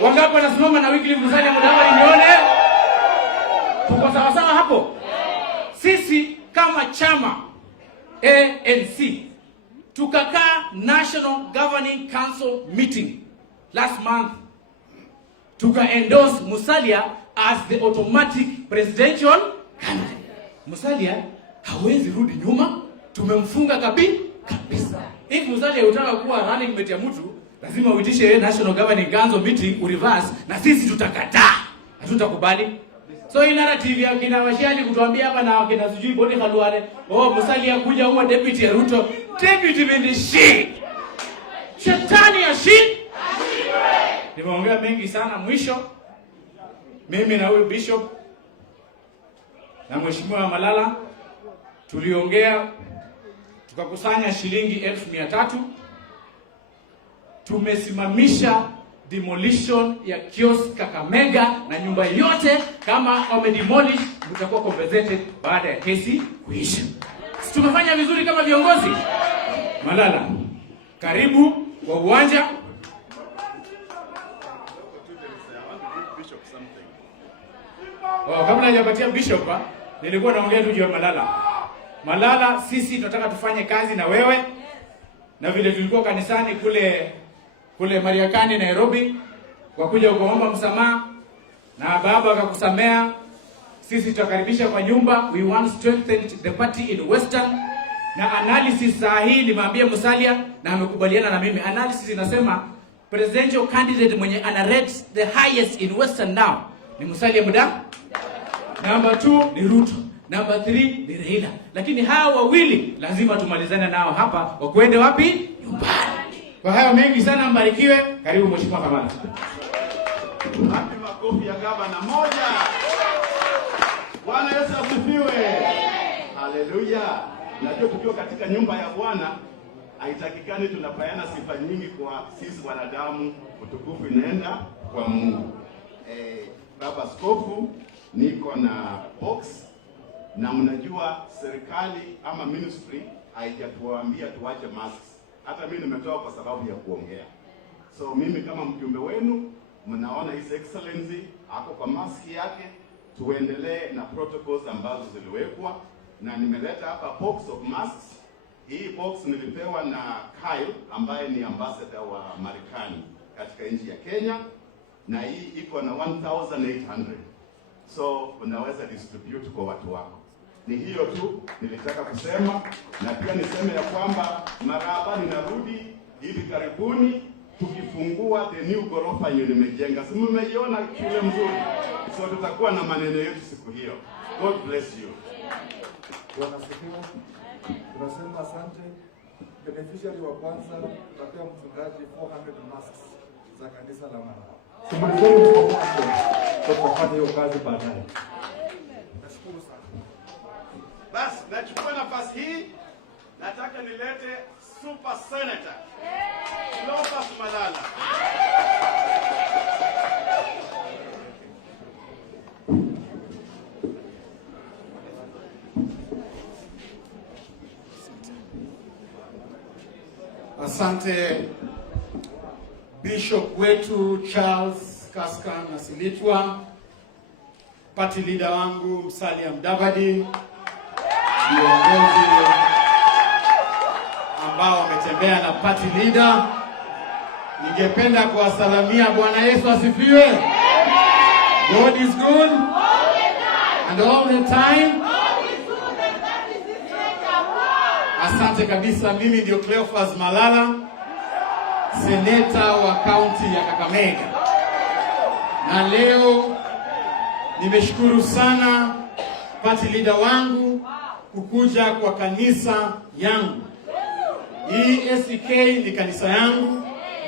Wangapi wanasimama na Wycliffe Musalia Mudavadi nione? Tuko sawa sawa hapo? Sisi kama chama ANC tukakaa National Governing Council meeting last month, tuka endorse Musalia as the automatic presidential candidate. Musalia hawezi rudi nyuma, tumemfunga kabisa. If Musalia utaka kuwa running mate ya mtu, lazima uitishe National Governing Council meeting ureverse, na sisi tutakataa. Hatutakubali. So hii narrative ya kina Washali kutuambia hapa na kina sijui Boni Khalwale, Musalia kuja huwa deputy ya Ruto. Deputy mean shit. Shetani ya shit. Nimeongea mengi sana. Mwisho, mimi na huyu Bishop na Mheshimiwa Malala tuliongea, tukakusanya shilingi 1,300. Tumesimamisha demolition ya kiosk Kakamega, na nyumba yote kama wamedemolish mtakuwa compensated baada ya kesi kuisha. Tumefanya vizuri kama viongozi. Malala, karibu kwa uwanja. Kabla hajapatia Bishop, nilikuwa naongea tu juu ya Malala. Malala, sisi tunataka tufanye kazi na wewe, na vile tulikuwa kanisani kule Mariakani Nairobi, kwa kuja kuomba msamaha na baba akakusamea. Sisi tutakaribisha kwa nyumba. We want strengthen the party in Western. Na analysis saa hii nimeambia Musalia na amekubaliana na mimi. Analysis inasema presidential candidate mwenye ana rate the highest in Western now ni Musalia Mudavadi. Number 2 ni Ruto. Number 3 ni Raila. Lakini hawa wawili lazima tumalizane nao hapa, wakwende wapi? Nyumbani. Kwa hayo mengi sana, mbarikiwe. Karibu Mheshimiwa Kamala. Happy makofi ya gavana moja. Bwana Yesu asifiwe. Haleluya. Najua tukiwa katika nyumba ya Bwana haitakikani tunapeana sifa nyingi kwa sisi wanadamu, utukufu inaenda kwa Mungu. Baba Askofu, niko na box, na mnajua serikali ama ministry haijatuambia tuache masks. Hata mimi nimetoa kwa sababu ya kuongea. So mimi kama mjumbe wenu, mnaona His Excellency ako kwa maski yake, tuendelee na protocols ambazo ziliwekwa, na nimeleta hapa box of masks Hii box nilipewa na Kyle ambaye ni ambassador wa Marekani katika nchi ya Kenya, na hii iko na 1800. So unaweza distribute kwa watu wako. Ni hiyo tu nilitaka kusema, na pia niseme ya kwamba Maraba ninarudi hivi karibuni tukifungua the new ghorofa yenye nimejenga. Si mmeiona shule mzuri? So tutakuwa na maneno yetu siku hiyo. God bless you. Wanasifiwa. Tunasema asante. Beneficiary wa kwanza tunapea mchungaji 400 masks za kanisa la Maraba. Tumalizeni kwa mwanzo. Tutafanya hiyo kazi baadaye. Nashukuru sana. Basi nachukua nafasi hii, nataka nilete Super Senator Cleophas Malala. Asante Bishop wetu Charles Kaska Nasilitwa, party leader wangu Musalia Mudavadi, viongozi ambao wametembea na party leader. Ningependa kuwasalamia. Bwana Yesu asifiwe. God is good and all the time. Asante kabisa. Mimi ndio Cleophas Malala, seneta wa kaunti ya Kakamega, na leo nimeshukuru sana party leader wangu kukuja kwa kanisa yangu. Hii SK ni kanisa yangu,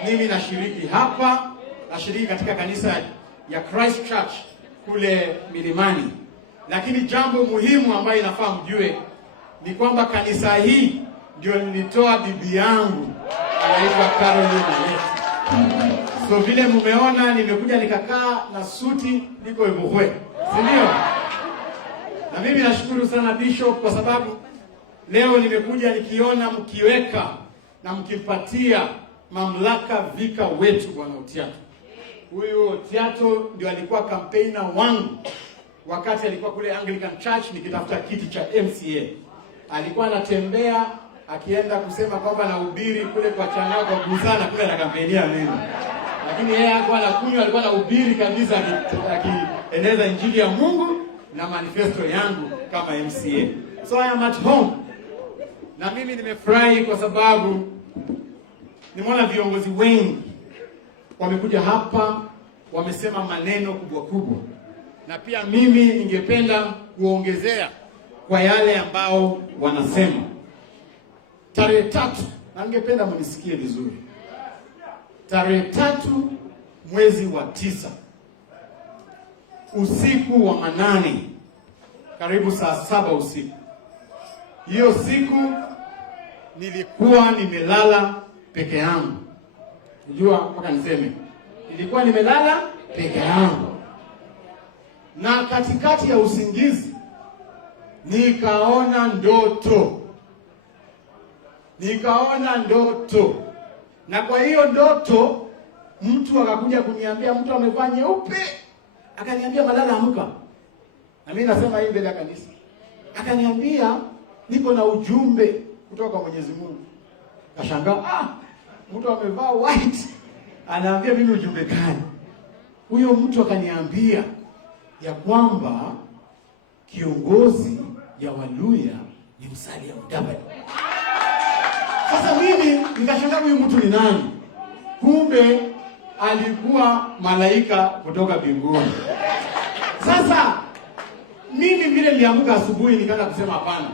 mimi nashiriki hapa, nashiriki katika kanisa ya Christ Church kule Milimani. Lakini jambo muhimu ambayo inafaa mjue ni kwamba kanisa hii ndio nilitoa bibi yangu anaitwa Caroline Alesi. So vile mumeona nimekuja nikakaa na suti, niko Ebuhwe, si ndio? Na mimi nashukuru sana Bishop kwa sababu leo nimekuja nikiona mkiweka na mkimpatia mamlaka vika wetu Bwana Otiato. Huyu Otiato ndio alikuwa campaigner wangu wakati alikuwa kule Anglican Church nikitafuta kiti cha MCA. Alikuwa anatembea akienda kusema kwamba anahubiri kule kwa Chanao kwa Kusana kule na kampenia mimi. Lakini yeye alikuwa anakunywa, alikuwa anahubiri kabisa akieneza injili ya Mungu na manifesto yangu kama MCA. So I am at home. Na mimi nimefurahi kwa sababu nimeona viongozi wengi wamekuja hapa, wamesema maneno kubwa kubwa. Na pia mimi ningependa kuongezea kwa yale ambao wanasema. Tarehe 3, na ningependa mnisikie vizuri. Tarehe 3 mwezi wa 9, usiku wa manane, karibu saa 7 usiku. Hiyo siku nilikuwa nimelala peke yangu. Unajua mpaka niseme nilikuwa nimelala peke yangu. Na katikati ya usingizi nikaona ndoto. Na kwa hiyo ndoto mtu akakuja kuniambia, mtu amevaa nyeupe, akaniambia Malala amka. Na mimi nasema hii mbele ya kanisa. Akaniambia niko na ujumbe kutoka kwa Mwenyezi Mungu. Kashangaa, mtu amevaa white anaambia mimi ujumbe gani? Huyo mtu akaniambia ya kwamba kiongozi ya Waluya ni Musalia Mudavadi. Sasa mimi nikashangaa huyu mtu ni nani? Kumbe alikuwa malaika kutoka mbinguni. Sasa mimi vile niliamka asubuhi nikaanza kusema hapana.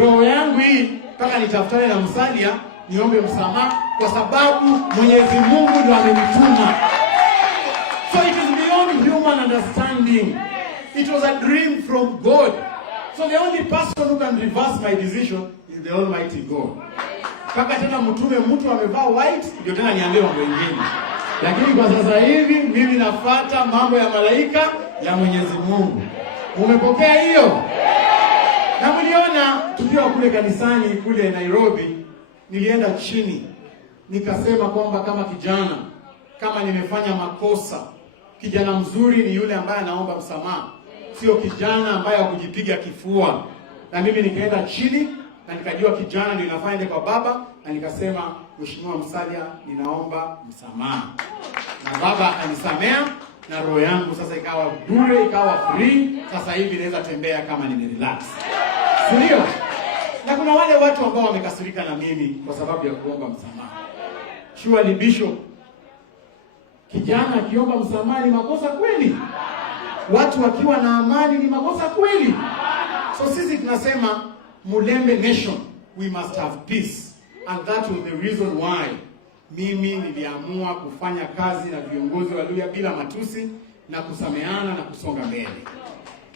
Roho yangu hii mpaka nitafutane na Musalia niombe msamaha kwa sababu Mwenyezi Mungu ndiye amenituma. So it is beyond human understanding. It was a dream from God. So the only person who can reverse my decision is the Almighty God. Kaka tena mtume mtu amevaa white ndio tena niambie mambo mengine. Lakini kwa sasa hivi mimi nafuata mambo ya malaika ya Mwenyezi Mungu. Umepokea hiyo? Na mliona tukiwa kule kanisani kule Nairobi, nilienda chini nikasema kwamba kama kijana, kama nimefanya makosa, kijana mzuri ni yule ambaye anaomba msamaha, sio kijana ambaye hakujipiga kifua. Na mimi nikaenda chini na nikajua kijana ndio inafanya kwa baba, na nikasema Mheshimiwa Musalia, ninaomba msamaha. Na baba akanisamea na roho yangu sasa ikawa bure, ikawa free. Sasa hivi naweza tembea kama nimerelax. Ndio. Na kuna wale watu ambao wamekasirika na mimi kwa sababu ya kuomba msamaha. Surely Bishop, kijana akiomba msamaha ni makosa kweli? Watu wakiwa na amani ni makosa kweli? So sisi tunasema Mulembe Nation, we must have peace, and that was the reason why mimi niliamua kufanya kazi na viongozi wa Luhya bila matusi na kusameana na kusonga mbele.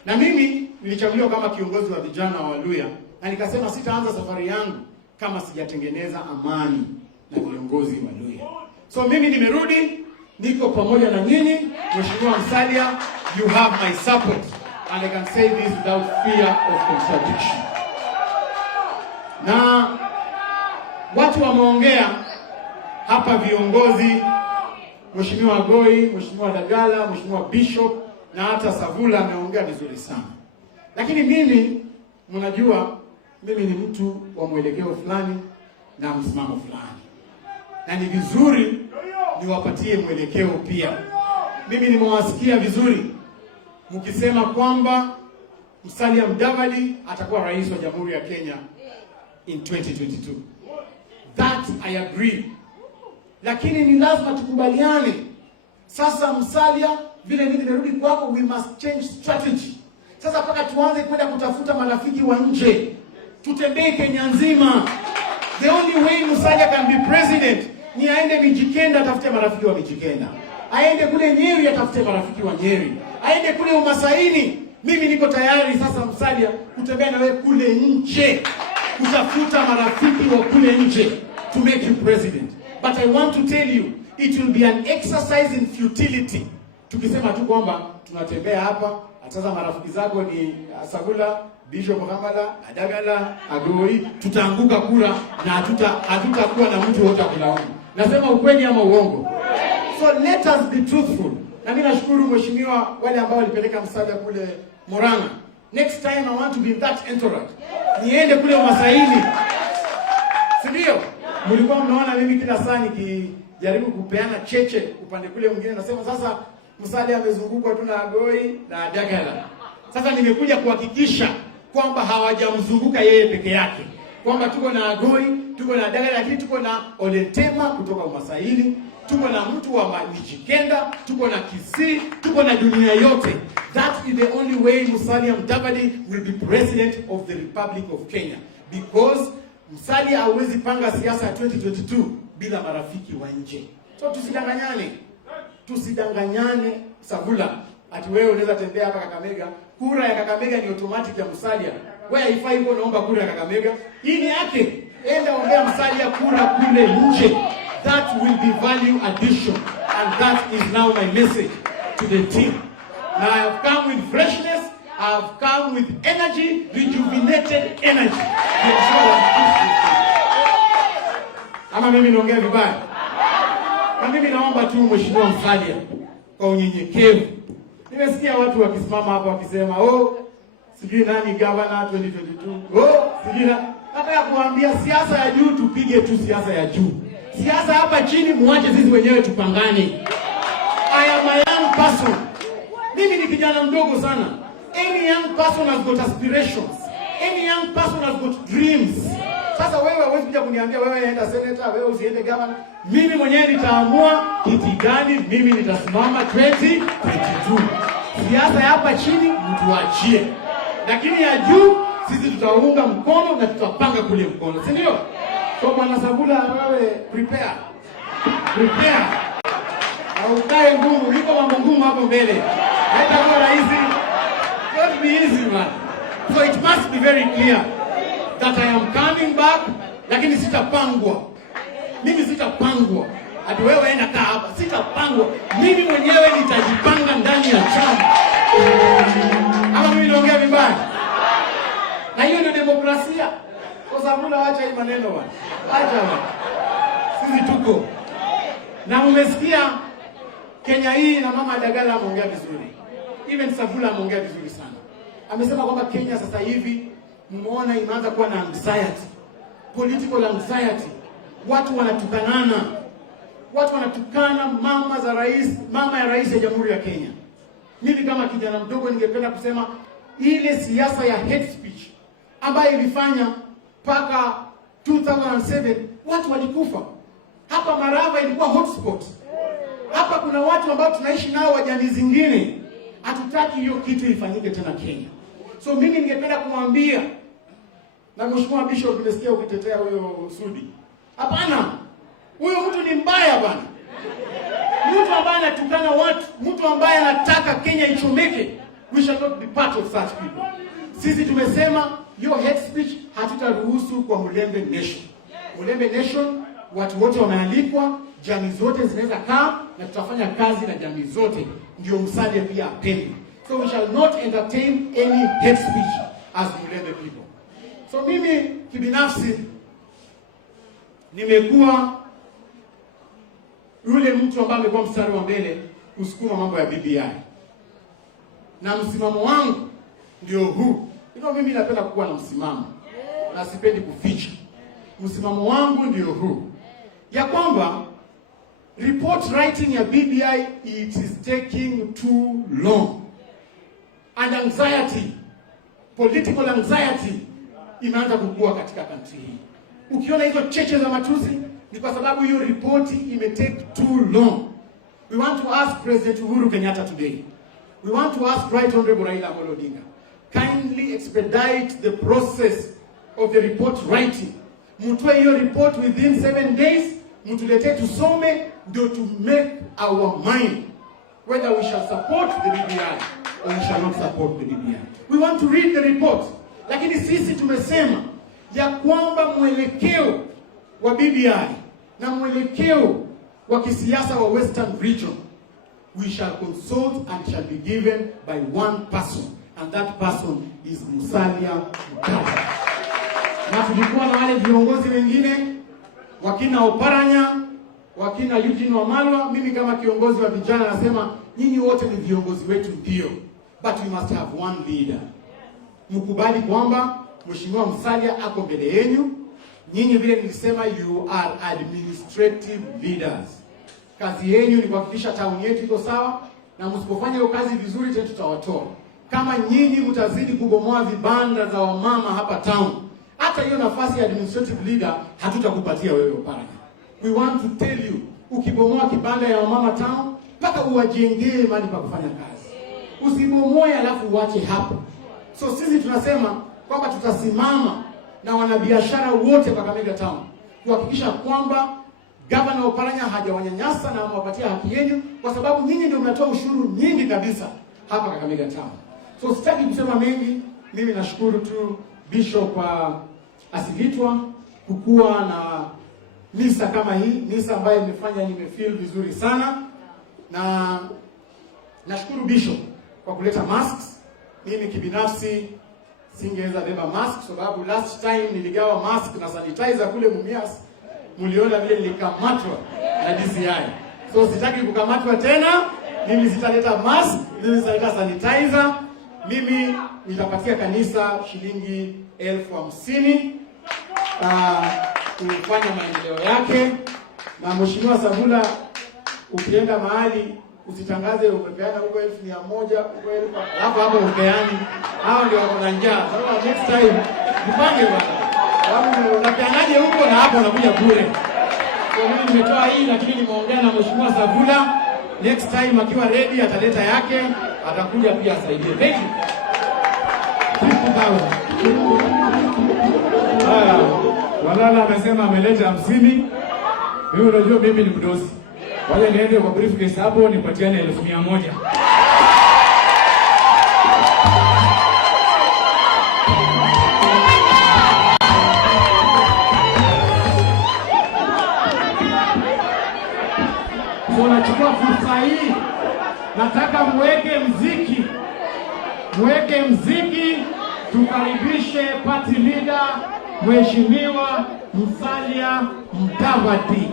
Na mimi nilichaguliwa kama kiongozi wa vijana wa Luhya, na nikasema sitaanza safari yangu kama sijatengeneza amani na viongozi wa Luhya. So mimi nimerudi, niko pamoja na nyinyi. Mheshimiwa Musalia, you have my support, and I can say this without fear of contradiction. Na watu wameongea hapa, viongozi, Mheshimiwa Goi, Mheshimiwa Dagala, Mheshimiwa Bishop na hata Savula ameongea vizuri sana. Lakini mimi, mnajua mimi ni mtu wa mwelekeo fulani na msimamo fulani, na ni vizuri niwapatie mwelekeo pia. Mimi nimewasikia vizuri mkisema kwamba Musalia Mudavadi atakuwa rais wa Jamhuri ya Kenya in 2022. That I agree. Lakini ni lazima tukubaliane. Sasa Musalia, vile mimi nimerudi kwako, we must change strategy. Sasa mpaka tuanze kwenda kutafuta marafiki wa nje. Tutembee Kenya nzima. The only way Musalia can be president ni aende Mijikenda atafute marafiki wa Mijikenda. Aende kule Nyeri atafute marafiki wa Nyeri. Aende kule Umasaini. Mimi niko tayari sasa Musalia kutembea na wewe kule nje, kutafuta marafiki wa kule nje to make you president. But I want to tell you, it will be an exercise in futility. Tukisema tu kwamba tunatembea hapa, ataza marafiki zako ni Savula, Bishop Hamala, Adagala, Agoi, tutaanguka kura na hatutakuwa na mtu wote kulaumu. Nasema ukweli ama uongo? So let us be truthful. Na mimi nashukuru mheshimiwa wale ambao walipeleka Musalia kule Murang'a. Next time I want to be in that entourage. Niende kule Umasaini. Si ndio? Mlikuwa mnaona mimi kila saa nikijaribu kupeana cheche upande kule mwingine, nasema sasa Musalia amezungukwa tu na Agoi na Dagala. Sasa nimekuja kuhakikisha kwamba hawajamzunguka yeye peke yake. Kwamba tuko na Agoi, tuko na Dagala, lakini tuko na Oletema kutoka Umasaini, tuko na mtu wa Mijikenda, tuko na Kisii, tuko na dunia yote. That is the only way Musalia Mudavadi will be president of the Republic of Kenya. Because Musalia hawezi panga siasa ya 2022 bila marafiki wa nje. So tusidanganyane. Tusidanganyane Savula. Ati wewe unaweza tembea hapa Kakamega, kura ya Kakamega ni automatic ya Musalia. Wewe haifai kuwa naomba kura ya Kakamega. Hii ni yake. Enda ombea Musalia kura kule nje. That will be value addition, and that is now my message to the team. Now I have come with freshness, I have come with energy, rejuvenated energy. Ama mimi naongea vibaya? Na mimi naomba tu Mheshimiwa Musalia kwa unyenyekevu. Nimesikia watu wakisimama hapa wakisema, sijui nani governor 2022. Sijui nataka kuambia siasa ya juu tupige tu siasa ya juu. Siasa hapa chini muache sisi wenyewe tupangane. I am a young person. Mimi ni kijana mdogo sana. Any young person has got aspirations. Any young person has got dreams. Sasa wewe huwezi kuja kuniambia wewe enda senator, wewe usiende governor. Mimi mwenyewe nitaamua kiti gani mimi nitasimama 2022. Siasa hapa chini mtuachie. Lakini ya juu sisi tutaunga mkono na tutapanga kule mkono. Si ndio? So Bwana Savula, wewe prepare. Au ukae ngumu, niko mambo ngumu hapo mbele. Hata kwa rahisi. Don't be easy man. So it must be very clear that I am coming back, lakini sitapangwa. Mimi sitapangwa. Hadi wewe enda kaa hapa, sitapangwa. Mimi mwenyewe nitajipanga ndani ya chama. Ama mimi naongea vibaya? Na hiyo ndio demokrasia. Kwa sababu acha hii maneno bwana. Acha bwana. Sisi tuko. Na umesikia Kenya hii na mama Dagala ameongea vizuri. Even Savula ameongea vizuri sana. Amesema kwamba Kenya sasa hivi mmeona imeanza kuwa na anxiety, political anxiety. Watu wanatukanana, watu wanatukana mama ya rais ya Jamhuri ya Kenya. Mimi kama kijana mdogo ningependa kusema ile siasa ya hate speech ambayo ilifanya mpaka 2007 watu walikufa. Hapa Marava ilikuwa hotspot. Hapa kuna watu ambao tunaishi nao wa jamii zingine. Hatutaki hiyo kitu ifanyike tena Kenya. So mimi ningependa kumwambia na Mheshimiwa Bishop, nimesikia ukitetea huyo Sudi. Hapana. Huyo mtu ni mbaya bana. Mtu ambaye anatukana watu, mtu ambaye anataka Kenya ichomeke. We shall not be part of such people. Sisi tumesema hiyo hate speech hatutaruhusu kwa Mulembe Nation. Mulembe Nation watu wote wamealikwa, jamii zote zinaweza kaa na tutafanya kazi na jamii zote ndio Musalia pia apende. So we shall not entertain any hate speech as Mulembe people. So mimi kibinafsi nimekuwa yule mtu ambaye amekuwa mstari wa mbele kusukuma mambo ya BBI. Na msimamo wangu ndio huu. Mimi napenda kuwa na msimamo na sipendi kuficha. Msimamo wangu ndio huu. Ya kwamba report writing ya BBI, it is taking too long. And anxiety, political anxiety imeanza kukua katika country hii. Ukiona hizo cheche za matusi ni kwa sababu hiyo report imetake too long. We want to ask President Uhuru Kenyatta today. We want to ask Right Honorable Raila Amolo Odinga, kindly expedite the process of the report writing. Mutue hiyo report within 7 days, mutulete tusome, ndio to make our mind whether we shall support the BBI or we shall not support the BBI. We want to read the report. Lakini sisi tumesema ya kwamba mwelekeo wa BBI na mwelekeo wa kisiasa wa Western Region, we shall consult and shall be given by one person, and that person is Musalia Mudavadi. Na tulikuwa na wale viongozi wengine wakina Oparanya, wakina Eugene Wamalwa. Mimi kama kiongozi wa vijana nasema nyinyi wote ni viongozi wetu ndio, but we must have one leader. Mkubali kwamba Mheshimiwa Musalia ako mbele yenu. Nyinyi vile nilisema, you are administrative leaders. Kazi yenu ni kuhakikisha town yetu iko sawa, na msipofanya hiyo kazi vizuri tena tutawatoa. Kama nyinyi mtazidi kubomoa vibanda za wamama hapa town, hata hiyo nafasi ya administrative leader hatutakupatia wewe Oparanya. We want to tell you, ukibomoa kibanda ya wamama town, mpaka uwajengee mahali pa kufanya kazi. Usibomoe alafu uache hapo. So sisi tunasema kwamba tutasimama na wanabiashara wote Kakamega town kuhakikisha kwamba Governor Oparanya hajawanyanyasa na amewapatia haki yenu, kwa sababu nyinyi ndio mnatoa ushuru nyingi kabisa hapa Kakamega town. So sitaki kusema mengi. Mimi nashukuru tu Bishop Asivitwa kukuwa na misa kama hii, misa ambayo imefanya nimefeel vizuri sana, na nashukuru Bishop kwa kuleta masks. Mimi kibinafsi singeweza beba mask sababu last time niligawa mask na sanitizer kule Mumias, mliona vile nilikamatwa na DCI. So sitaki kukamatwa tena. Mimi sitaleta mask, mimi sitaleta sanitizer. Mimi nitapatia kanisa shilingi 50,000 kufanya maendeleo yake. Na Mheshimiwa Sabula, ukienda mahali usitangaze umepeana huko 1,100 huko 1,000 hapo upeani. Hao ndio wako na njaa. Sasa next time mpange bwana. Sababu unapeanaje huko na hapo unakuja bure. Kwa mimi nimetoa hii, lakini nimeongea na Mheshimiwa Sabula. Next time akiwa ready ataleta yake, atakuja pia asaidie. Thank you. Walala amesema ameleta 50. Mimi unajua mimi ni mdosi. Wale niende kwa briefcase hapo nipatiane 1,100. So nachukua fursa hii, nataka mweke mziki, tukaribishe party leader Mheshimiwa Musalia Mudavadi.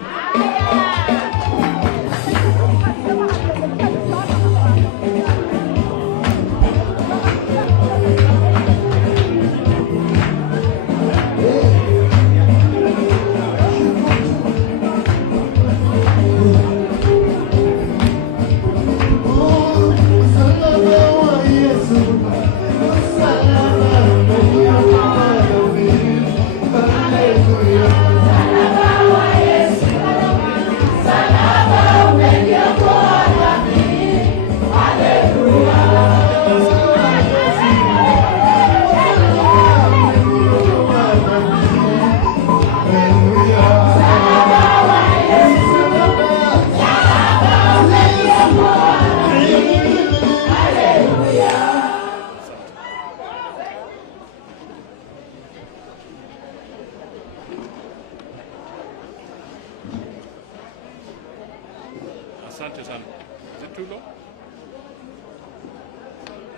tuko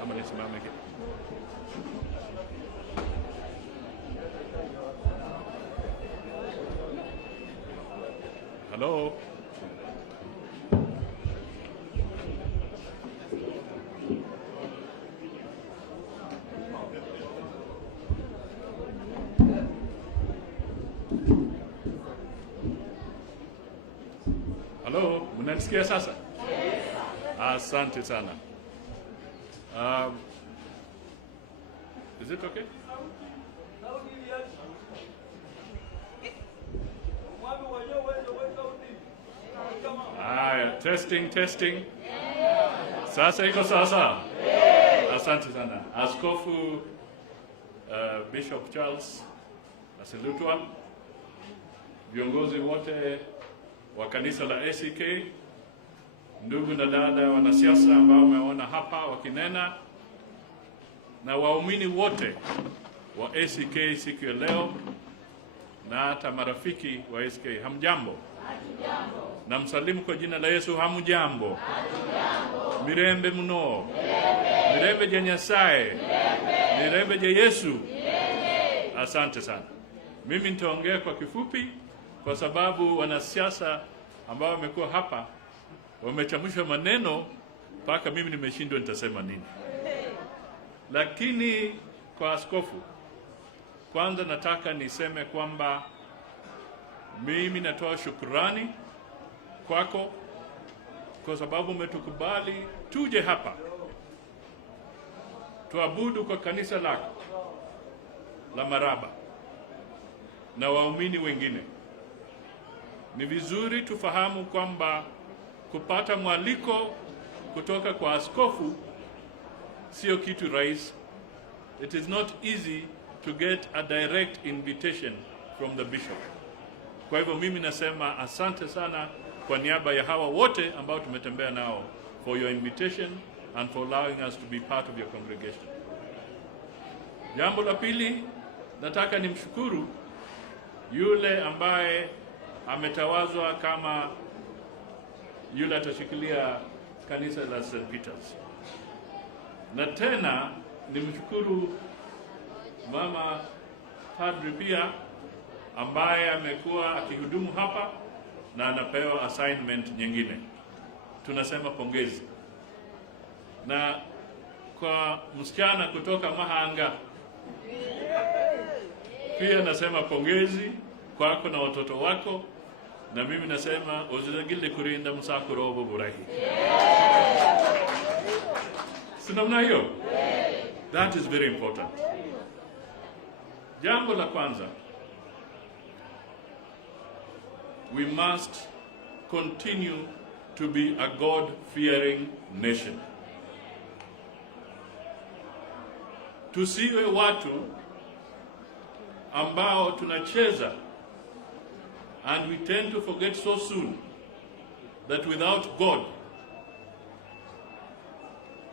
ama nisimame kidogo. Hello. Hello, mnanisikia sasa? Asante sana. Is it okay? Testing. Sasa iko sasa? Asante sana. Askofu Bishop Charles Asilutwa, viongozi wote wa kanisa la ACK, ndugu na dada wanasiasa ambao umeona hapa wakinena, na waumini wote wa ACK siku ya leo, na hata marafiki wa ACK, hamjambo? Na msalimu kwa jina la Yesu, hamjambo? Mirembe mno. Mirembe je Nyasaye. Mirembe je Yesu. Asante sana. Mimi nitaongea kwa kifupi kwa sababu wanasiasa ambao wamekuwa hapa wamechamusha maneno mpaka mimi nimeshindwa nitasema nini. Lakini kwa askofu, kwanza nataka niseme kwamba mimi natoa shukrani kwako kwa sababu umetukubali tuje hapa tuabudu kwa kanisa lako la Maraba na waumini wengine. Ni vizuri tufahamu kwamba kupata mwaliko kutoka kwa askofu sio kitu rahisi. It is not easy to get a direct invitation from the bishop. Kwa hivyo mimi nasema asante sana kwa niaba ya hawa wote ambao tumetembea nao for your invitation and for allowing us to be part of your congregation. Jambo la pili, nataka nimshukuru yule ambaye ametawazwa kama yule atashikilia kanisa la St. Peter's. Na tena nimshukuru mama padri pia ambaye amekuwa akihudumu hapa na anapewa assignment nyingine. Tunasema pongezi. Na kwa msichana kutoka Mahanga pia nasema pongezi kwako na watoto wako, na mimi nasema uziragile kurinda msakuro obo burahi. Sinamna hiyo? That is very important. Jambo la kwanza, we must continue to be a God-fearing nation. Tusiwe watu ambao tunacheza, and we tend to forget so soon that without God,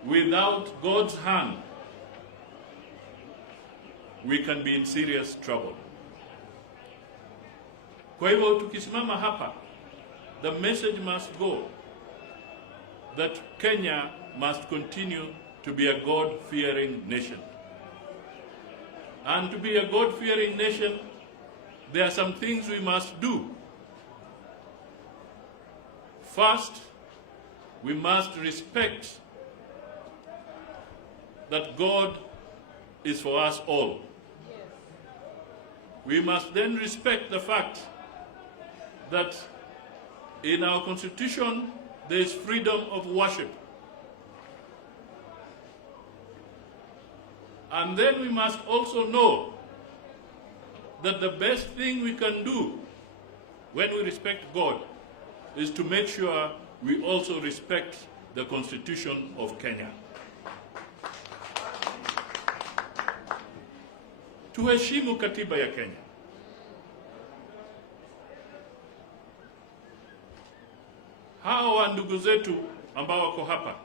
without God's hand, we can be in serious trouble. Kwa hivyo tukisimama hapa, the message must go that Kenya must continue to be a God-fearing nation. And to be a God-fearing nation, there are some things we must do. First, we must respect that God is for us all. We must then respect the fact that in our constitution there is freedom of worship. And then we must also know that the best thing we can do when we respect God is to make sure we also respect the Constitution of Kenya. Tuheshimu katiba ya Kenya. Hawa ndugu zetu ambao wako hapa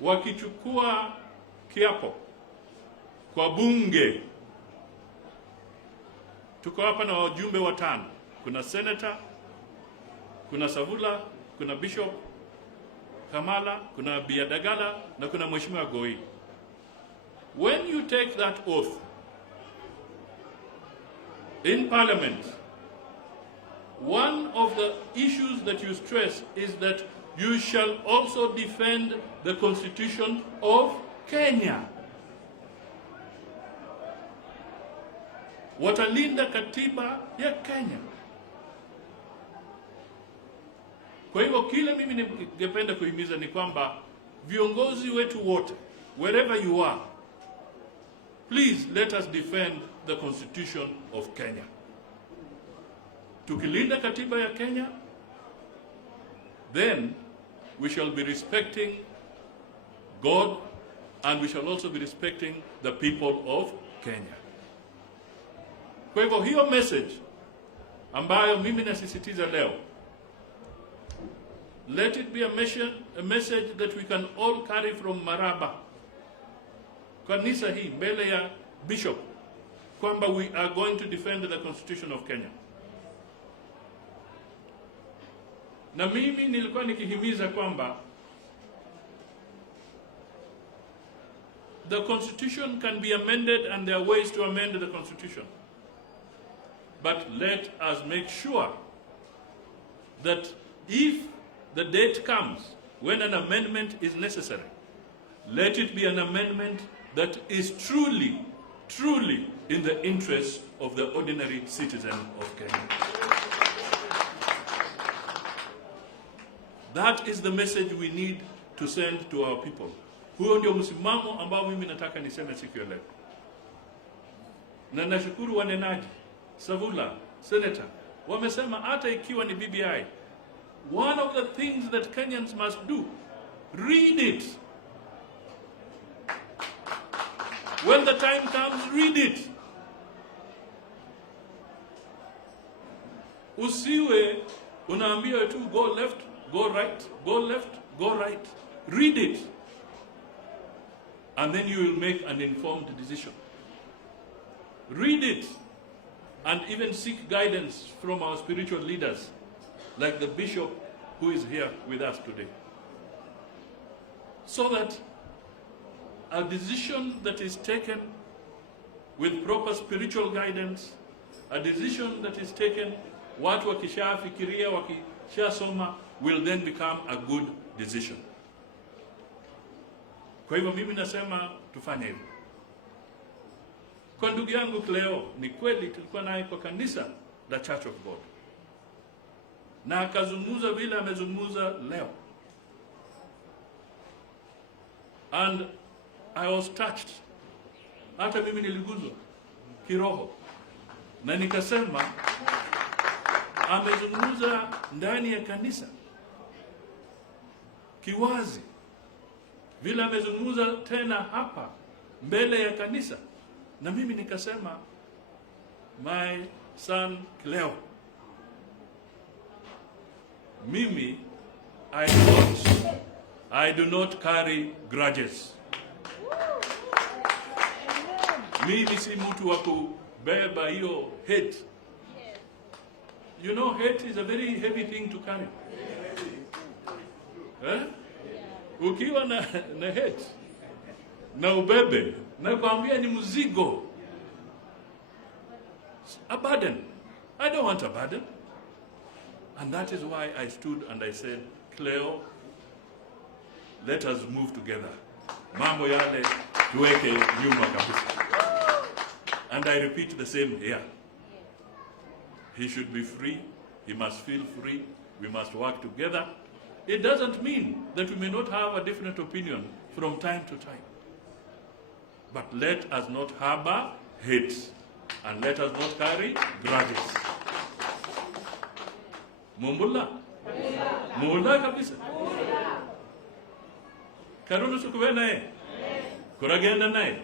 wakichukua kiapo kwa bunge, tuko hapa na wajumbe 5. Kuna senator, kuna Savula, kuna bishop Kamala, kuna Biadagala na kuna Mheshimiwa Goi. When you take that oath in Parliament, one of the issues that you stress is that you shall also defend the Constitution of Kenya. Watalinda katiba ya Kenya. Kwa hivyo kile mimi ningependa kuhimiza ni kwamba viongozi wetu wote, wherever you are, please let us defend the Constitution of Kenya. Tukilinda katiba ya Kenya, then we shall be respecting God and we shall also be respecting the people of Kenya. Kwa hivyo hiyo message ambayo mimi nasisitiza leo, let it be a message that we can all carry from Maraba, kanisa hii mbele ya bishop, kwamba we are going to defend the Constitution of Kenya. Na mimi nilikuwa nikihimiza kwamba the Constitution can be amended and there are ways to amend the Constitution. But let us make sure that if the date comes when an amendment is necessary, let it be an amendment that is truly, truly in the interest of the ordinary citizen of Kenya. That is the message we need to send to our people. Huo ndio msimamo ambao mimi nataka niseme siku ya leo. Na nashukuru wanenaji, Savula, Senator, wamesema hata ikiwa ni BBI, one of the things that Kenyans must do, read it. When the time comes, read it. Usiwe unaambia tu go left, go right, go left, go right. Read it. And then you will make an informed decision. Read it. And even seek guidance from our spiritual leaders, like the bishop who is here with us today. So that a decision that is taken with proper spiritual guidance, a decision that is taken watu wakishafikiria, wakishasoma, will then become a good decision. Kwa hivyo mimi nasema tufanye hivyo. Kwa ndugu yangu Cleo, ni kweli tulikuwa naye kwa kanisa la Church of God, na akazungumza vile amezungumza leo, and I was touched. Hata mimi niliguzwa kiroho, na nikasema amezungumza ndani ya kanisa kiwazi, vile amezungumza tena hapa mbele ya kanisa. Na mimi nikasema, my son Cleo, mimi I do not carry grudges. Mimi si mtu wa kubeba hiyo hate. You know, hate is a very heavy thing to carry. Ukiwa na hate na ubebe, na kuambia ni mzigo, a burden. I don't want a burden. And that is why I stood and I said, Cleo, let us move together. Mambo yale tuweke nyuma kabisa. And I repeat the same here. He should be free. He must feel free. We must work together. It doesn't mean that we may not have a different opinion from time to time. But let us not harbor hate. And let us not carry grudges. Mumbula? Mumbula kabisa? Karunu sukuwe nae? Kuragenda nae?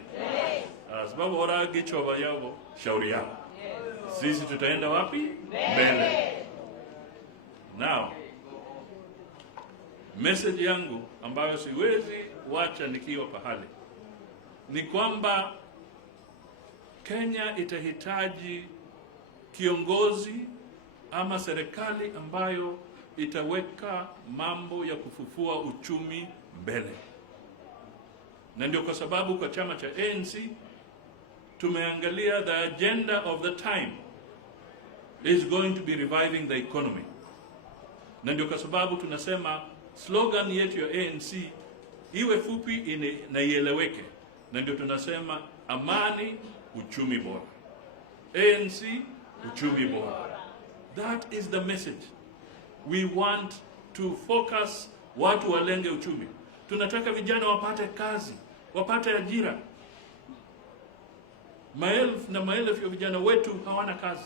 Sababu ora gichova yao shauri yao. Sisi tutaenda wapi? Mbele. Now, message yangu ambayo siwezi wacha nikiwa pahali ni kwamba Kenya itahitaji kiongozi ama serikali ambayo itaweka mambo ya kufufua uchumi mbele. Na ndio kwa sababu kwa chama cha ANC tumeangalia the agenda of the time is going to be reviving the economy. Na ndio kwa sababu tunasema slogan yetu ya ANC iwe fupi na ieleweke. Na ndio tunasema amani, uchumi bora. ANC, uchumi bora. That is the message. We want to focus watu walenge uchumi. Tunataka vijana wapate kazi, wapate ajira. Maelfu na maelfu ya vijana wetu hawana kazi.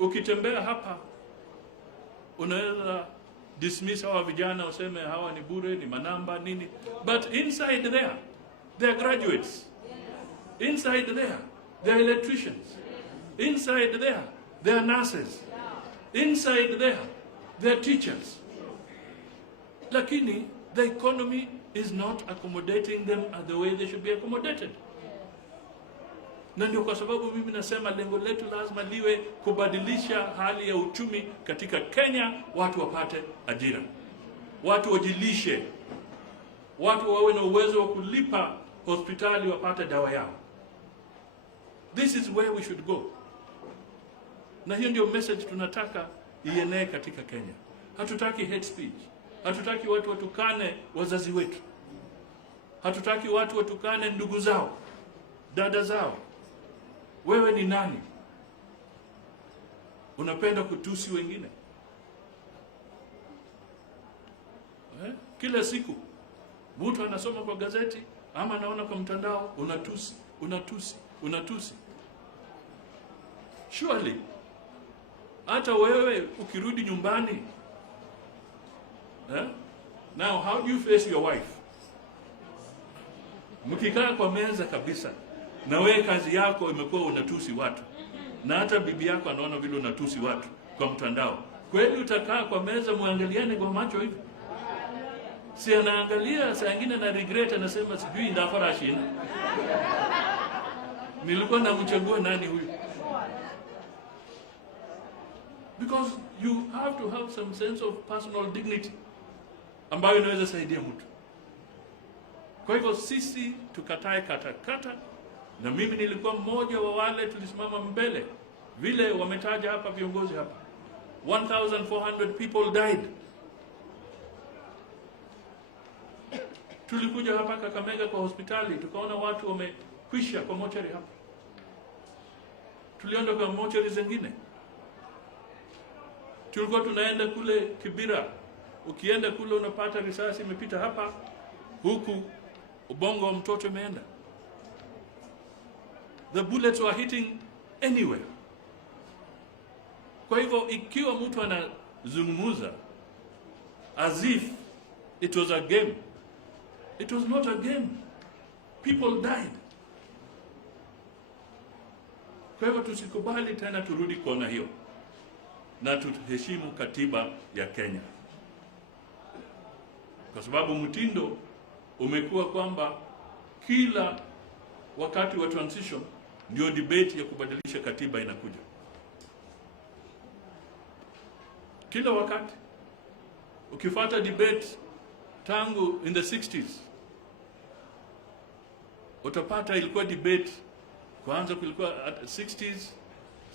Ukitembea hapa unaweza dismiss hawa vijana, useme hawa ni bure, ni manamba nini, but inside there they are graduates. Inside there they are electricians. Inside there they are nurses. Inside there they are teachers. Lakini the economy is not accommodating them the way they should be accommodated. Na ndio kwa sababu mimi nasema lengo letu lazima liwe kubadilisha hali ya uchumi katika Kenya, watu wapate ajira, watu wajilishe, watu wawe na uwezo wa kulipa hospitali, wapate dawa yao. This is where we should go. Na hiyo ndio message tunataka ienee katika Kenya. Hatutaki hate speech. Hatutaki watu watukane wazazi wetu. Hatutaki watu watukane ndugu zao, dada zao. Wewe ni nani? Unapenda kutusi wengine? Kila siku mtu anasoma kwa gazeti ama anaona kwa mtandao, unatusi. Surely hata wewe ukirudi nyumbani, now how do you face your wife? Mkikaa kwa meza kabisa na wewe kazi yako imekuwa unatusi watu, na hata bibi yako anaona vile unatusi watu kwa mtandao, kweli utakaa kwa meza muangaliane kwa macho hivi? Si anaangalia saa nyingine na regret, anasema sijui ndafara shina, nilikuwa namchagua nani huyu? Because you have to have some sense of personal dignity ambayo inaweza saidia mtu. Kwa hivyo sisi tukatae kata. Na mimi nilikuwa mmoja wa wale tulisimama mbele, vile wametaja hapa viongozi hapa. 1,400 people died. Tulikuja hapa Kakamega kwa hospitali, tukaona watu wamekwisha kwa mochari hapa. Tulienda kwa mochari zingine. Tulikuwa tunaenda kule Kibira. Ukienda kule unapata risasi imepita hapa, huku ubongo wa mtoto imeenda. The bullets were hitting anywhere. Kwa hivyo ikiwa mtu anazungumza as if it was a game, it was not a game. People died. Kwa hivyo tusikubali tena turudi kona hiyo, na tuheshimu katiba ya Kenya, kwa sababu mtindo umekuwa kwamba kila wakati wa transition ndio debate ya kubadilisha katiba inakuja. Kila wakati ukifuata debate tangu in the 60s utapata ilikuwa debate kwanza, kulikuwa at 60s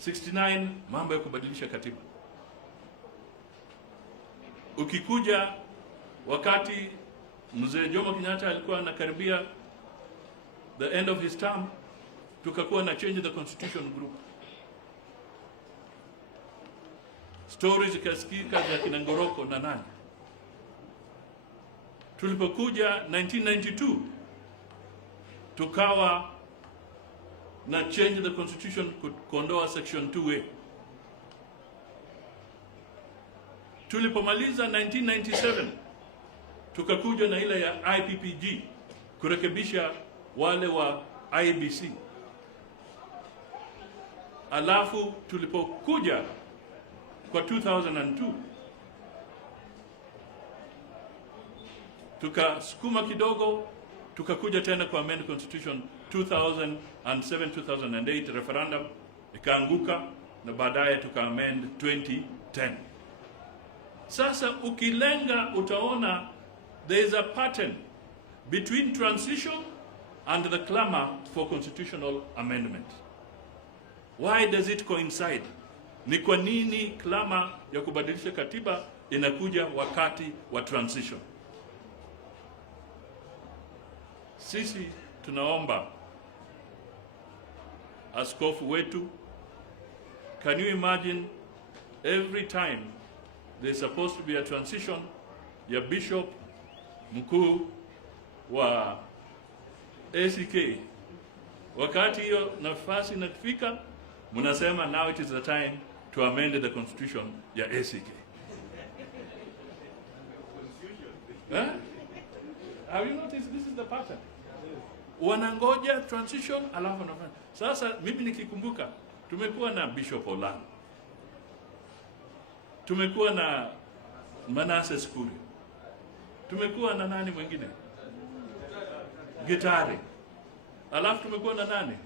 69 mambo ya kubadilisha katiba. Ukikuja wakati mzee Jomo Kenyatta alikuwa anakaribia the end of his term, tukakuwa na change the constitution group. Stories zikasikika za kina Ngoroko na nani. Tulipokuja 1992 tukawa na change the constitution kuondoa section 2A. Tulipomaliza 1997 tukakuja na ile ya IPPG kurekebisha wale wa IBC. Alafu tulipokuja kwa 2002 tukasukuma kidogo, tukakuja tena kwa amend constitution 2007-2008 referendum ikaanguka, na baadaye tuka amend 2010. Sasa ukilenga utaona there is a pattern between transition and the clamor for constitutional amendment. Why does it coincide? Ni kwa nini clamor ya kubadilisha katiba inakuja wakati wa transition? Sisi tunaomba askofu wetu, can you imagine every time there's supposed to be a transition ya bishop mkuu wa ACK, wakati hiyo nafasi inafika, mnasema now it is the time to amend the constitution ya ACK. Huh? Have you noticed this is the pattern? Wanangoja transition alafu wanafanya. Sasa mimi nikikumbuka, tumekuwa na Bishop Olan, tumekuwa na Manasseh Kuria, tumekuwa na nani mwingine, Gitare, alafu tumekuwa na nani,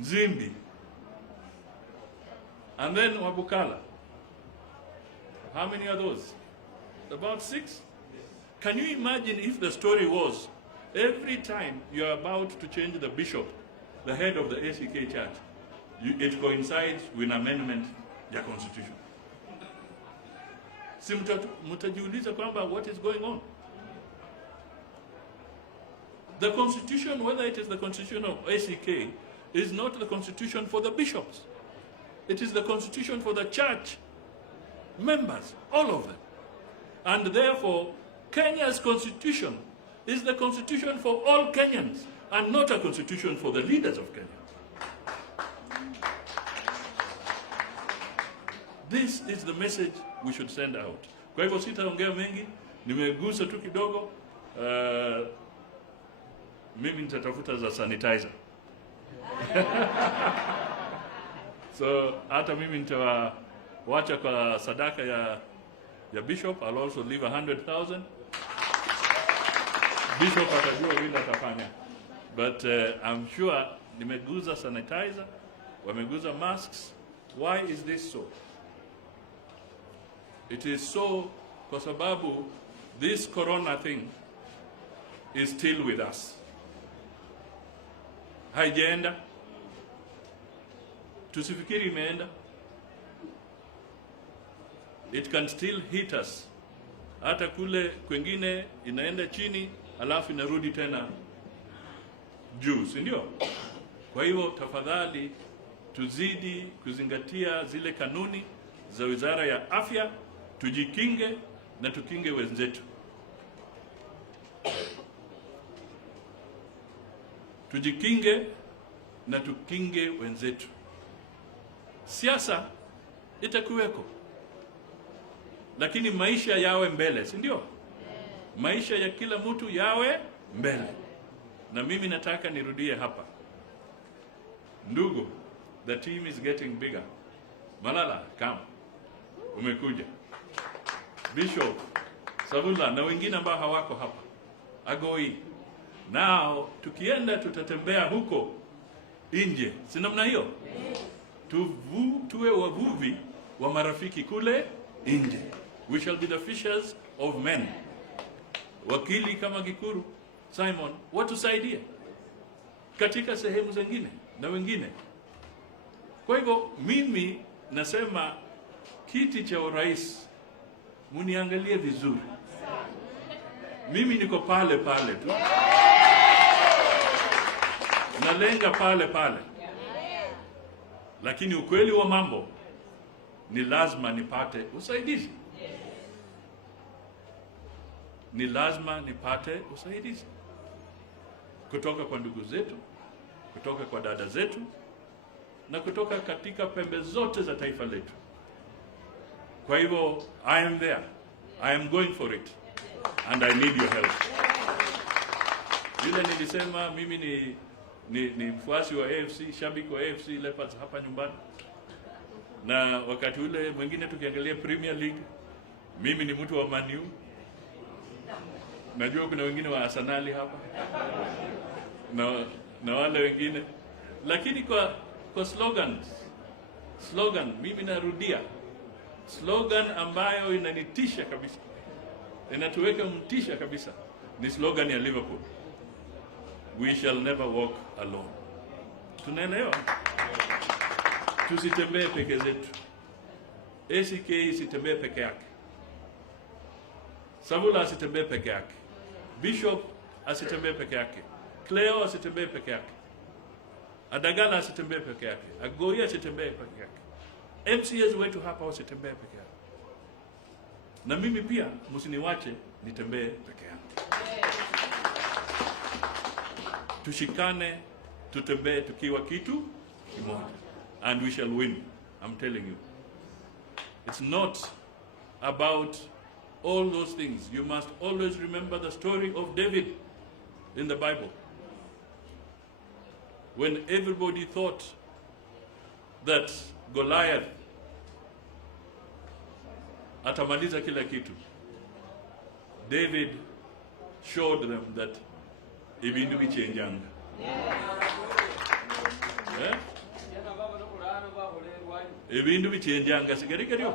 Nzimbi, and then Wabukala. How many are those? About 6. Can you imagine if the story was every time you are about to change the bishop, the head of the ACK church, it coincides with an amendment ya constitution? Si mtajiuliza kwamba what is going on? The constitution, whether it is the constitution of ACK, is not the constitution for the bishops. It is the constitution for the church members, all of them. And therefore, Kenya's constitution is the constitution for all Kenyans and not a constitution for the leaders of Kenya. This is the message we should send out. Kwa hivyo sitaongea mengi, nimegusa tu kidogo. Mimi nitatafuta za sanitizer. So hata mimi nitawacha kwa sadaka ya bishop. I'll also leave 100,000. Bishop atajua vile atafanya. But I'm sure nimeguza sanitizer, wameguza masks. Why is this so? It is so kwa sababu this corona thing is still with us. Haijaenda. Tusifikiri imeenda. It can still hit us. Hata kule kwengine inaenda chini, alafu inarudi tena juu, si ndio? Kwa hivyo tafadhali tuzidi kuzingatia zile kanuni za Wizara ya Afya, tujikinge na tukinge wenzetu. Tujikinge na tukinge wenzetu. Siasa itakuweko, lakini maisha yawe mbele, si ndio? Maisha ya kila mtu yawe mbele. Na mimi nataka nirudie hapa. Ndugu, the team is getting bigger. Malala, come. Umekuja. Bishop, Savula na wengine ambao hawako hapa. Agoi. Now, tukienda tutatembea huko nje. Si namna hiyo? Tuwe wavuvi wa marafiki kule nje. We shall be the fishers of men. Wakili kama Gikuru, Simon, watusaidie katika sehemu zingine na wengine. Kwa hivyo mimi nasema kiti cha urais muniangalie vizuri. Mimi niko pale pale tu. Nalenga pale pale. Lakini ukweli wa mambo ni lazima nipate usaidizi. Ni lazima nipate usaidizi kutoka kwa ndugu zetu, kutoka kwa dada zetu, na kutoka katika pembe zote za taifa letu. Kwa hivyo I am there. I am going for it. And I need your help. Vile nilisema mimi ni mfuasi wa AFC, shabiki wa AFC Leopards hapa nyumbani. Na wakati ule mwingine tukiangalia Premier League, mimi ni mtu wa Man U. Najua kuna wengine wa Arsenal hapa. Na wale wengine. Lakini kwa slogan mimi narudia, slogan ambayo inanitisha kabisa, inatuweka mtisha kabisa, ni slogan ya Liverpool, we shall never walk alone. Tunaelewa? Tusitembee peke zetu. ACK isitembee peke yake. Savula asitembee peke yake. Bishop asitembee peke yake. Cleo asitembee peke yake. Adagala asitembee peke yake. Agoi asitembee peke yake. MCS wetu hapa wasitembee peke yake. Na mimi pia msiniwache nitembee peke yangu. Tushikane, tutembee tukiwa kitu kimoja. And we shall win. I'm telling you. It's not about all those things. You must always remember the story of David in the Bible. When everybody thought that Goliath atamaliza kila kitu, David showed them that ibindu bichenjanga. Ibindu bichenjanga sigarikario.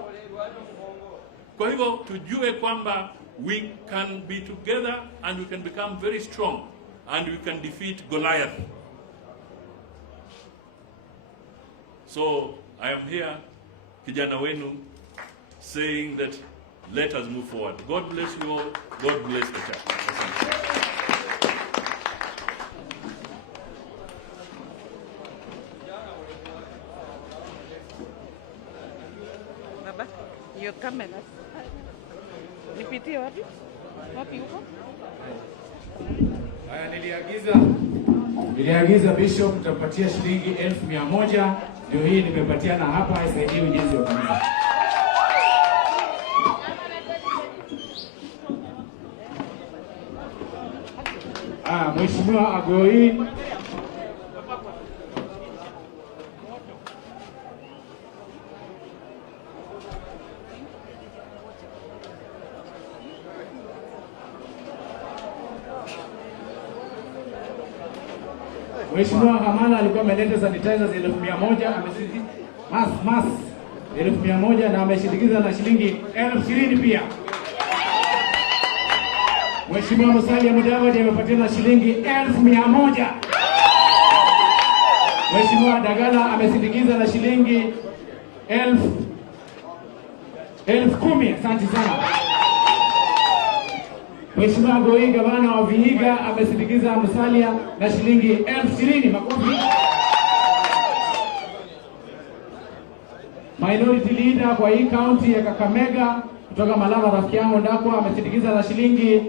Kwa hivyo tujue kwamba we can be together and we can become very strong and we can defeat Goliath. So I am here, kijana wenu, saying that let us move forward. God bless you all. God bless the church. Baba, hiyo kamera. Nipitie wapi? Wapi huko? Haya, niliagiza Bishop mtapatia shilingi 1,100. Ndio hii nimepatiana hapa, isaidie ujenzi wa kanisa. Mheshimiwa Agoi. Mheshimiwa Hamala alikuwa ameleta sanitizers 1,100, ameshindikiza mask 1,100 na ameshindikiza na shilingi 20,000 pia. Mheshimiwa Musalia Mudavadi amepatia na shilingi 1,100. Mheshimiwa Dagala amesindikiza na shilingi 10,000. Asante sana. Mheshimiwa Goi, gavana wa Vihiga, amesindikiza Musalia na shilingi 20,000. Makofi. Minority leader kwa hii county ya Kakamega kutoka Malava, rafiki yangu Ndakwa, amesindikiza na shilingi